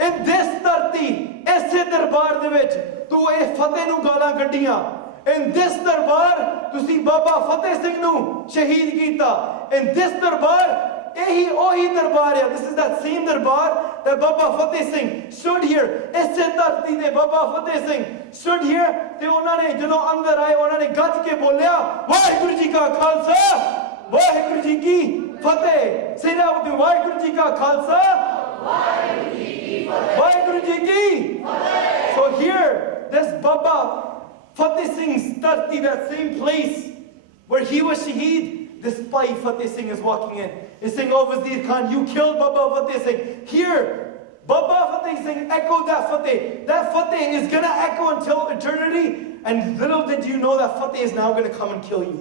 in this dharti, aise darbar de vich, tu eh Fateh nu galan kaddiyan. In this darbar, tusi Baba Fateh Singh nu shaheed kita. In this darbar, ehi ohi darbar hai. This is that same darbar that Baba Fateh Singh stood here. Aise dharti de Baba Fateh Singh stood here. Te ਉਹਨਾਂ ਨੇ ਜਦੋਂ ਅੰਦਰ ਆਏ ਉਹਨਾਂ ਨੇ ਗੱਜ ਕੇ ਬੋਲਿਆ ਵਾਹਿਗੁਰੂ ਜੀ ਕਾ ਖਾਲਸਾ ਵਾਹਿਗੁਰੂ ਜੀ ਕੀ ਫਤਿਹ ਸਿਰਾਵਤ ਵਾਹਿਗੁਰੂ ਜੀ ਕਾ ਖਾਲਸਾ ਵਾਹਿਗੁਰੂ ਜੀ ਕੀ ਫਤਿਹ ਵਾਹਿਗੁਰੂ ਜੀ ਕੀ ਫਤਿਹ. So here this Baba Fateh Singh's dharti, that same place where he was shaheed, this Bhai Fateh Singh is walking in. He's saying, oh Wazir Khan, you killed Baba Fateh Singh. Here, Baba Fateh Singh echoed that Fateh. That Fateh is going to echo until eternity. And little did you know that Fateh is now going to come and kill you.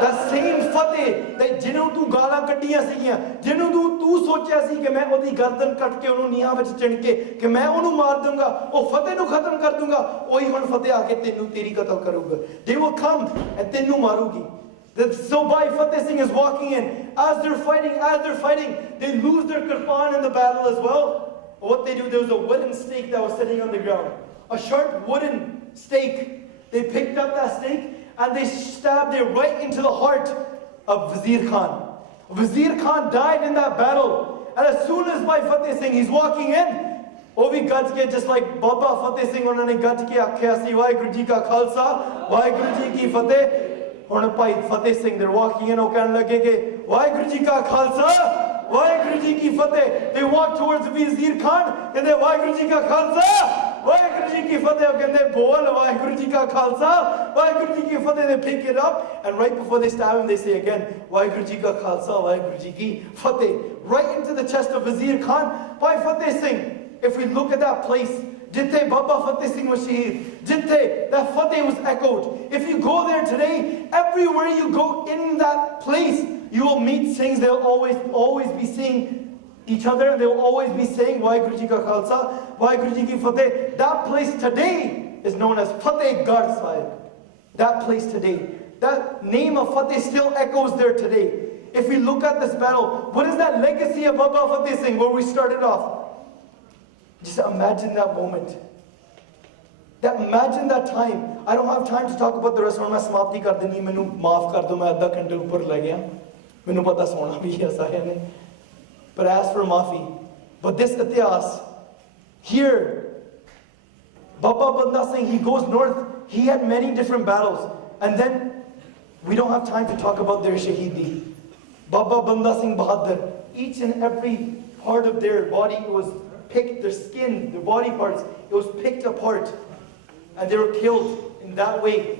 That same Fateh that ਜਿਹਨੂੰ ਤੂੰ ਗਾਲਾਂ ਕੱਢੀਆਂ ਸੀਗੀਆਂ, ਜਿਹਨੂੰ ਤੂੰ ਸੋਚਿਆ ਸੀ ਕਿ ਮੈਂ ਉਹਦੀ ਗਰਦਨ ਕੱਟ ਕੇ ਉਹਨੂੰ ਨੀਹਾਂ ਵਿੱਚ ਚਿਣ ਕੇ ਕਿ ਮੈਂ ਉਹਨੂੰ ਮਾਰ ਦੂੰਗਾ, ਉਹ ਫਤਿਹ ਨੂੰ ਖਤਮ ਕਰ ਦੂੰਗਾ, ਉਹੀ ਹੁਣ ਫਤਿਹ ਆ ਕੇ ਤੈਨੂੰ ਤੇਰੀ ਕਤਲ ਕਰੂਗਾ. They will come and ਤੈਨੂੰ ਮਾਰੂਗੀ. So Bhai Fateh Singh is walking in. As they're fighting, they lose their kirpan in the battle as well. What they do, there was a wooden stake that was sitting on the ground. A sharp wooden stake. They picked up that stake and they stabbed it right into the heart of Wazir Khan. Wazir Khan died in that battle. And as soon as Bhai Fateh Singh, he's walking in, oh we gaj ke, just like Baba Fateh Singh, ਉਹਨਾਂ ਨੇ ਗੱਜ ਕੇ ਆਖਿਆ ਸੀ ਵਾਹਿਗੁਰੂ ਜੀ ਕਾ ਖਾਲਸਾ ਵਾਹਿਗੁਰੂ ਜੀ ਕੀ ਫਤਿਹ. ਹੁਣ ਭਾਈ Fateh Singh, they're walking in, ਉਹ ਕਹਿਣ ਲੱਗੇ ਕਿ ਵਾਹਿਗੁਰੂ ਜੀ ਕਾ ਖਾਲਸਾ ਵਾਹਿਗੁਰੂ ਜੀ ਕੀ ਫਤਿਹ. They walk towards Wazir Khan ਕਹਿੰਦੇ ਵਾਹਿਗੁਰੂ ਜੀ ਕਾ ਖਾਲਸਾ ਵਾਹਿਗੁਰੂ ਜੀ ਕੀ ਫਤਿਹ. ਉਹ ਕਹਿੰਦੇ ਬੋਲ ਵਾਹਿਗੁਰੂ ਜੀ ਕਾ ਖਾਲਸਾ ਵਾਹਿਗੁਰੂ ਜੀ ਕੀ ਫਤਿਹ. They pick it up and right before they stab him they say again Waheguru ji ਕਾ ਖਾਲਸਾ ਵਾਹਿਗੁਰੂ ਜੀ ਕੀ ਫਤਿਹ, right into the chest of Wazir Khan. Bhai Fateh Singh, if we look at that place, Jithe Baba Fateh Singh was shaheed, Jithe that Fateh was echoed. If you go there today, everywhere you go in that place, you will meet Singhs. They'll always be seeing each other. They will always be saying Vaheguru Ji Ka Khalsa, Vaheguru Ji Ki Fateh. That place today is known as Fatehgarh Sahib. That place today, that name of Fateh still echoes there today. If we look at this battle, what is that legacy of Baba Fateh Singh where we started off? Just imagine that moment. Imagine that time. I don't have time to talk about the rest of my samapti kar deni. Mainu maaf kar do, main adha ghante upar le gaya. Mainu pata sona bhi hai sare ne. But I ask for maafi. But this itihas, here, Baba Banda Singh, he goes north. He had many different battles. And then, we don't have time to talk about their shaheedi. Baba Banda Singh Bahadur, each and every part of their body was picked, their skin, their body parts, it was picked apart. And they were killed in that way.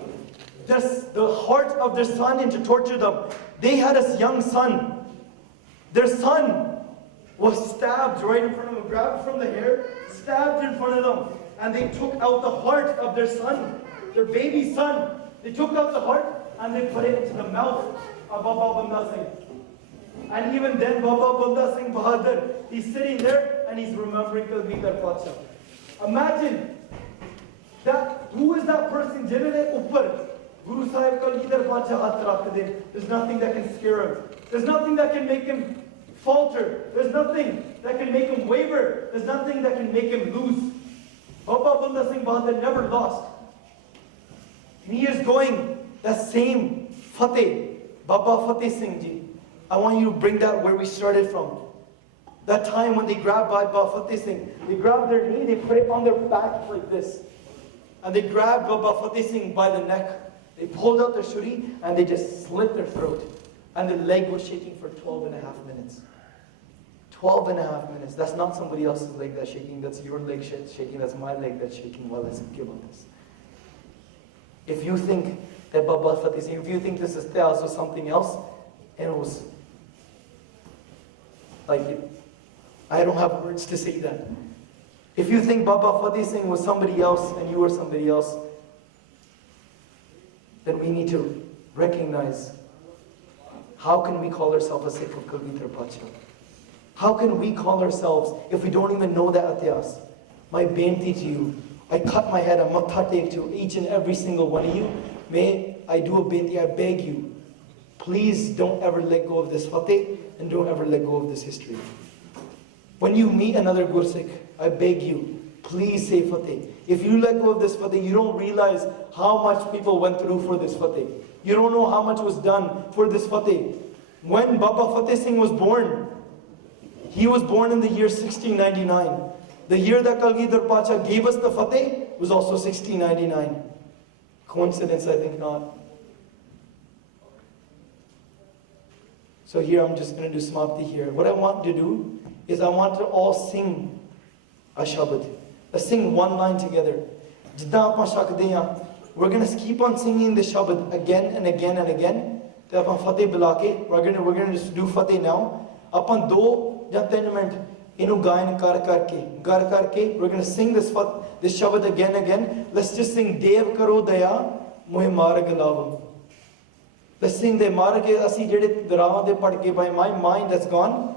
Just the heart of their son and to torture them. They had a young son. Their son was stabbed right in front of them, grabbed from the hair, stabbed in front of them. And they took out the heart of their son, their baby son. They took out the heart and they put it into the mouth of Baba Banda Singh. And even then Baba Banda Singh Bahadur, he's sitting there and he's remembering Kalgidhar Pacha. Imagine that, who is that person? Guru Sahib Kalgidhar Pacha hath rakh de. There's nothing that can scare him. There's nothing that can make him falter. There's nothing that can make him waver. There's nothing that can make him lose. Baba Banda Singh Bahadur never lost. And he is going that same Fateh, Baba Fateh Singh Ji. I want you to bring that where we started from. That time when they grabbed Baba Fateh Singh, they grabbed their knee, they put it on their back like this. And they grabbed Baba Fateh Singh by the neck. They pulled out their shuri and they just slit their throat. And the leg was shaking for 12 and a half minutes. 12 and a half minutes. That's not somebody else's leg that's shaking. That's your leg shaking. That's my leg that's shaking while I speak about this. If you think that Baba Fateh Singh, if you think this is Teaz or something else, and it was like, I don't have words to say that. If you think Baba Fateh Singh was somebody else and you were somebody else, then we need to recognize, how can we call ourselves a Sikh of Kalgidhar Pacha? How can we call ourselves if we don't even know that Ityas? My benti to you, I cut my head, I matha take to each and every single one of you. May I do a benti, I beg you, please don't ever let go of this Fateh and don't ever let go of this history. When you meet another Gursikh, I beg you, please say Fateh. If you let go of this Fateh, you don't realize how much people went through for this Fateh. You don't know how much was done for this Fateh. When Baba Fateh Singh was born, he was born in the year 1699. The year that Kalgidhar Pacha gave us the Fateh was also 1699. Coincidence? I think not. So here I'm just going to do Samapti here. What I want to do is I want to all sing a Shabad. Let's sing one line together. We're going to keep on singing the Shabad again and again and again. We're going to just do Fateh now. Apan 2 ya 3 minute inu gayan kar karke, we're going to sing this Shabad again and again. Let's just sing Dev Karo Daya Mohe Marg Lavam. Let's sing the Marg Asi Jede Darawa de Padke. By my mind that's gone.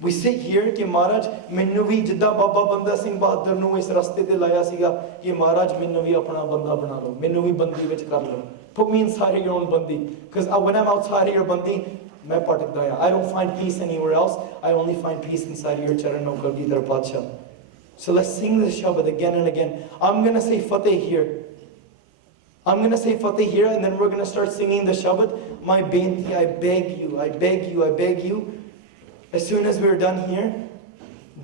We sit here कि महाराज मैनू भी जिद्दां बाबा बंदा सिंह बहादुर नू इस रास्ते ते लाया सीगा कि महाराज मैनू भी अपना बंदा बना लो, मैनू भी बंदी विच कर लो. Put me inside of your own bandi, because when I'm outside of your bandi, मैं भटकदा आ. I don't find peace anywhere else. I only find peace inside of your charan of Kalgidhar Pacha. So let's sing this Shabad again and again. I'm gonna say Fateh here. I'm gonna say Fateh here, and then we're gonna start singing the Shabad. My benti, I beg you, I beg you, I beg you. As soon as we're done here,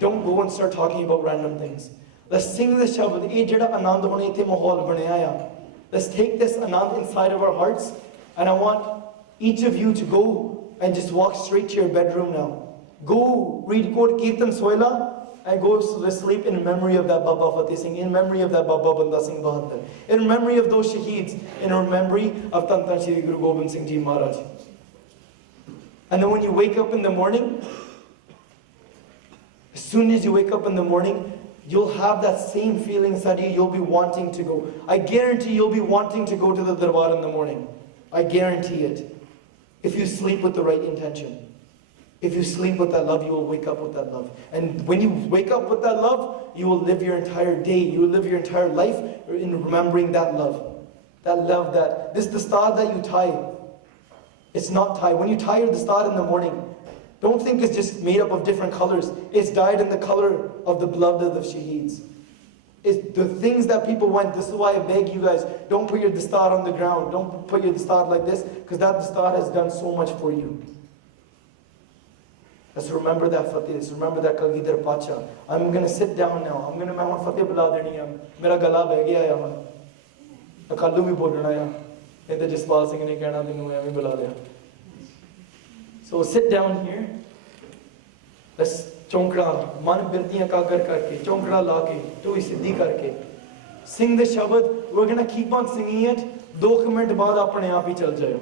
don't go and start talking about random things. Let's sing this Shabad. Let's take this Anand inside of our hearts. And I want each of you to go and just walk straight to your bedroom now. Go read Kod Kirtan Soila and go to sleep in memory of that Baba Fateh Singh, in memory of that Baba Banda Singh Bahadur, in memory of those Shaheeds, in memory of Tan Shri Guru Gobind Singh Ji Maharaj. And then when you wake up in the morning, as soon as you wake up in the morning, you'll have that same feeling inside you. You'll be wanting to go. I guarantee you'll be wanting to go to the Darbar in the morning. I guarantee it. If you sleep with the right intention. If you sleep with that love, you will wake up with that love. And when you wake up with that love, you will live your entire day. You will live your entire life in remembering that love. That love that, this dastar that you tie. It's not tied. When you tie your dastar in the morning, don't think it's just made up of different colors. It's dyed in the color of the blood of the Shaheeds. It's the things that people went. This is why I beg you guys, don't put your dastar on the ground. Don't put your dastar like this, because that dastar has done so much for you. Let's remember that Fateh. Let's remember that Kalgidhar Pacha. I'm going to sit down now. I'm going to Fateh bula deni hai. Mera gala beh gaya hai. Akalu bhi bolna hai. नहीं तो जसपाल सिंह ने कहना तेनू एवें बुला लिया. So sit down here. Let's चौंकड़ा मन बिरतियां काकर करके चौंकड़ा लाके टोई सिद्धि करके sing the Shabad. We're gonna keep on singing it. 2 minute बाद अपने आप ही चल जाए.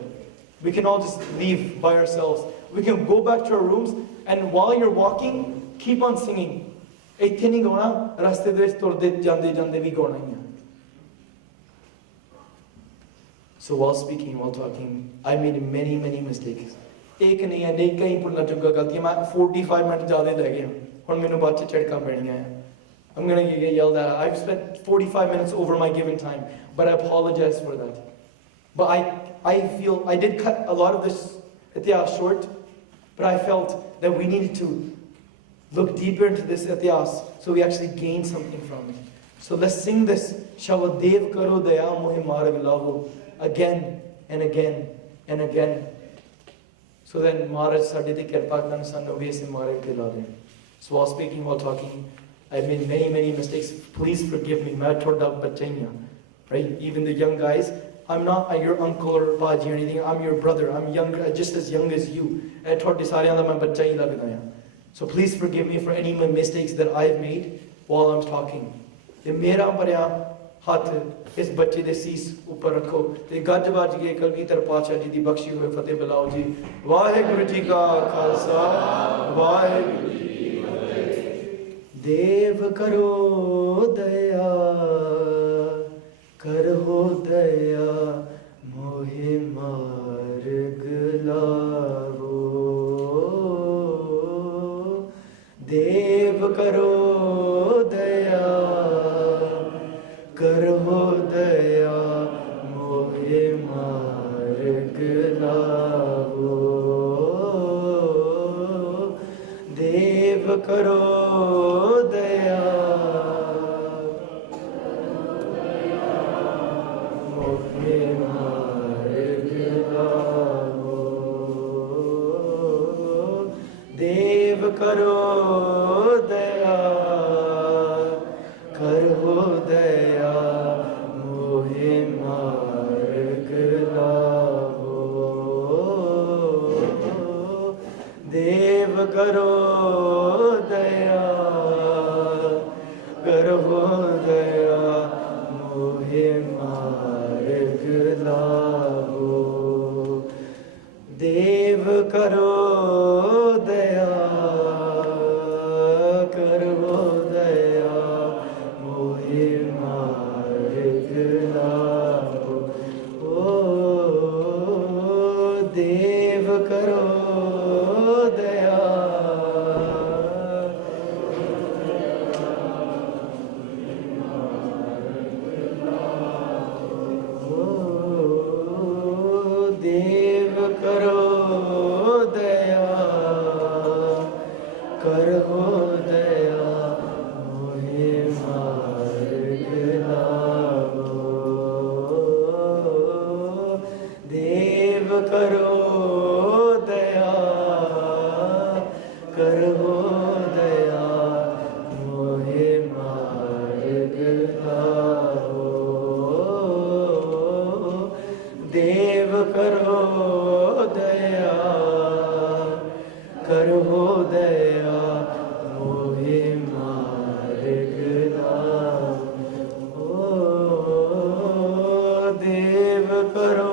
We can all just leave by ourselves. We can go back to our rooms, and while you're walking, keep on singing. इत्थे नहीं गाना, रास्ते दे विच तुरदे जांदे जांदे भी गाना ही है. So while speaking, while talking, I made many mistakes. एक नहीं है, नहीं कहीं भुलना चुका गलतियां. मैं 45 मिनट ज़्यादा ले गया. हुण मैनूं बाद च झड़कां पैणीਆਂ हैं. I'm gonna get yelled at. I've spent 45 minutes over my given time, but I apologize for that. But I feel I did cut a lot of this ityas short, But I felt that we needed to look deeper into this ityas so we actually gain something from it. So let's sing this Shavadev Karo Daya Mohe Marag Lavo again and again and again. So then Maharaj Sade de Kirpa Kan Sanove Se Marag Dilade. So while speaking, while talking, I made many mistakes. Please forgive me. Main thoda bachaiya. Right? Even the young guys. I'm not your uncle or baji or anything. I'm your brother. I'm younger, just as young as you. So please forgive me for any of my mistakes that I've made while I'm talking. ਤੇ ਮੇਰਾ ਭਰਿਆ ਹੱਥ ਇਸ ਬੱਚੇ ਦੇ ਸੀਸ ਉੱਪਰ ਰੱਖੋ ਤੇ ਗੱਜ ਵੱਜ ਕੇ ਕਲਗੀਧਰ ਪਾਤਸ਼ਾਹ ਜੀ ਦੀ ਬਖਸ਼ੀ ਹੋਏ ਫਤਿਹ ਬੁਲਾਓ ਜੀ ਵਾਹਿਗੁਰੂ ਜੀ ਕਾ ਖਾਲਸਾ ਵਾਹਿਗੁਰੂ ਜੀ ਕੀ ਫਤਿਹ ਦੇਵ ਕਰੋ ਦਇਆ ਕਰੋ ਦਇਆ ਮੋਹਿ ਮਾਰਗ ਲਾਵੋ ਦੇਵ ਕਰੋ ਦਇਆ करहो दया मोहे मार्ग लावो देव करो दया मोहे मार्ग लावो देव करो दया करहो दया मोहे मार्ग लावो देव करो दया करहो दया मोहे मार्ग लावो देव करो दया करहो दया मोहे मार्ग लावो देव करो दया देव करो दया करहो दया मोहे मार्ग लावो देव करो दया करहो दया मोहे मार्ग लावो देव करो दया करहो दया मोहे मार्ग लावो देव करो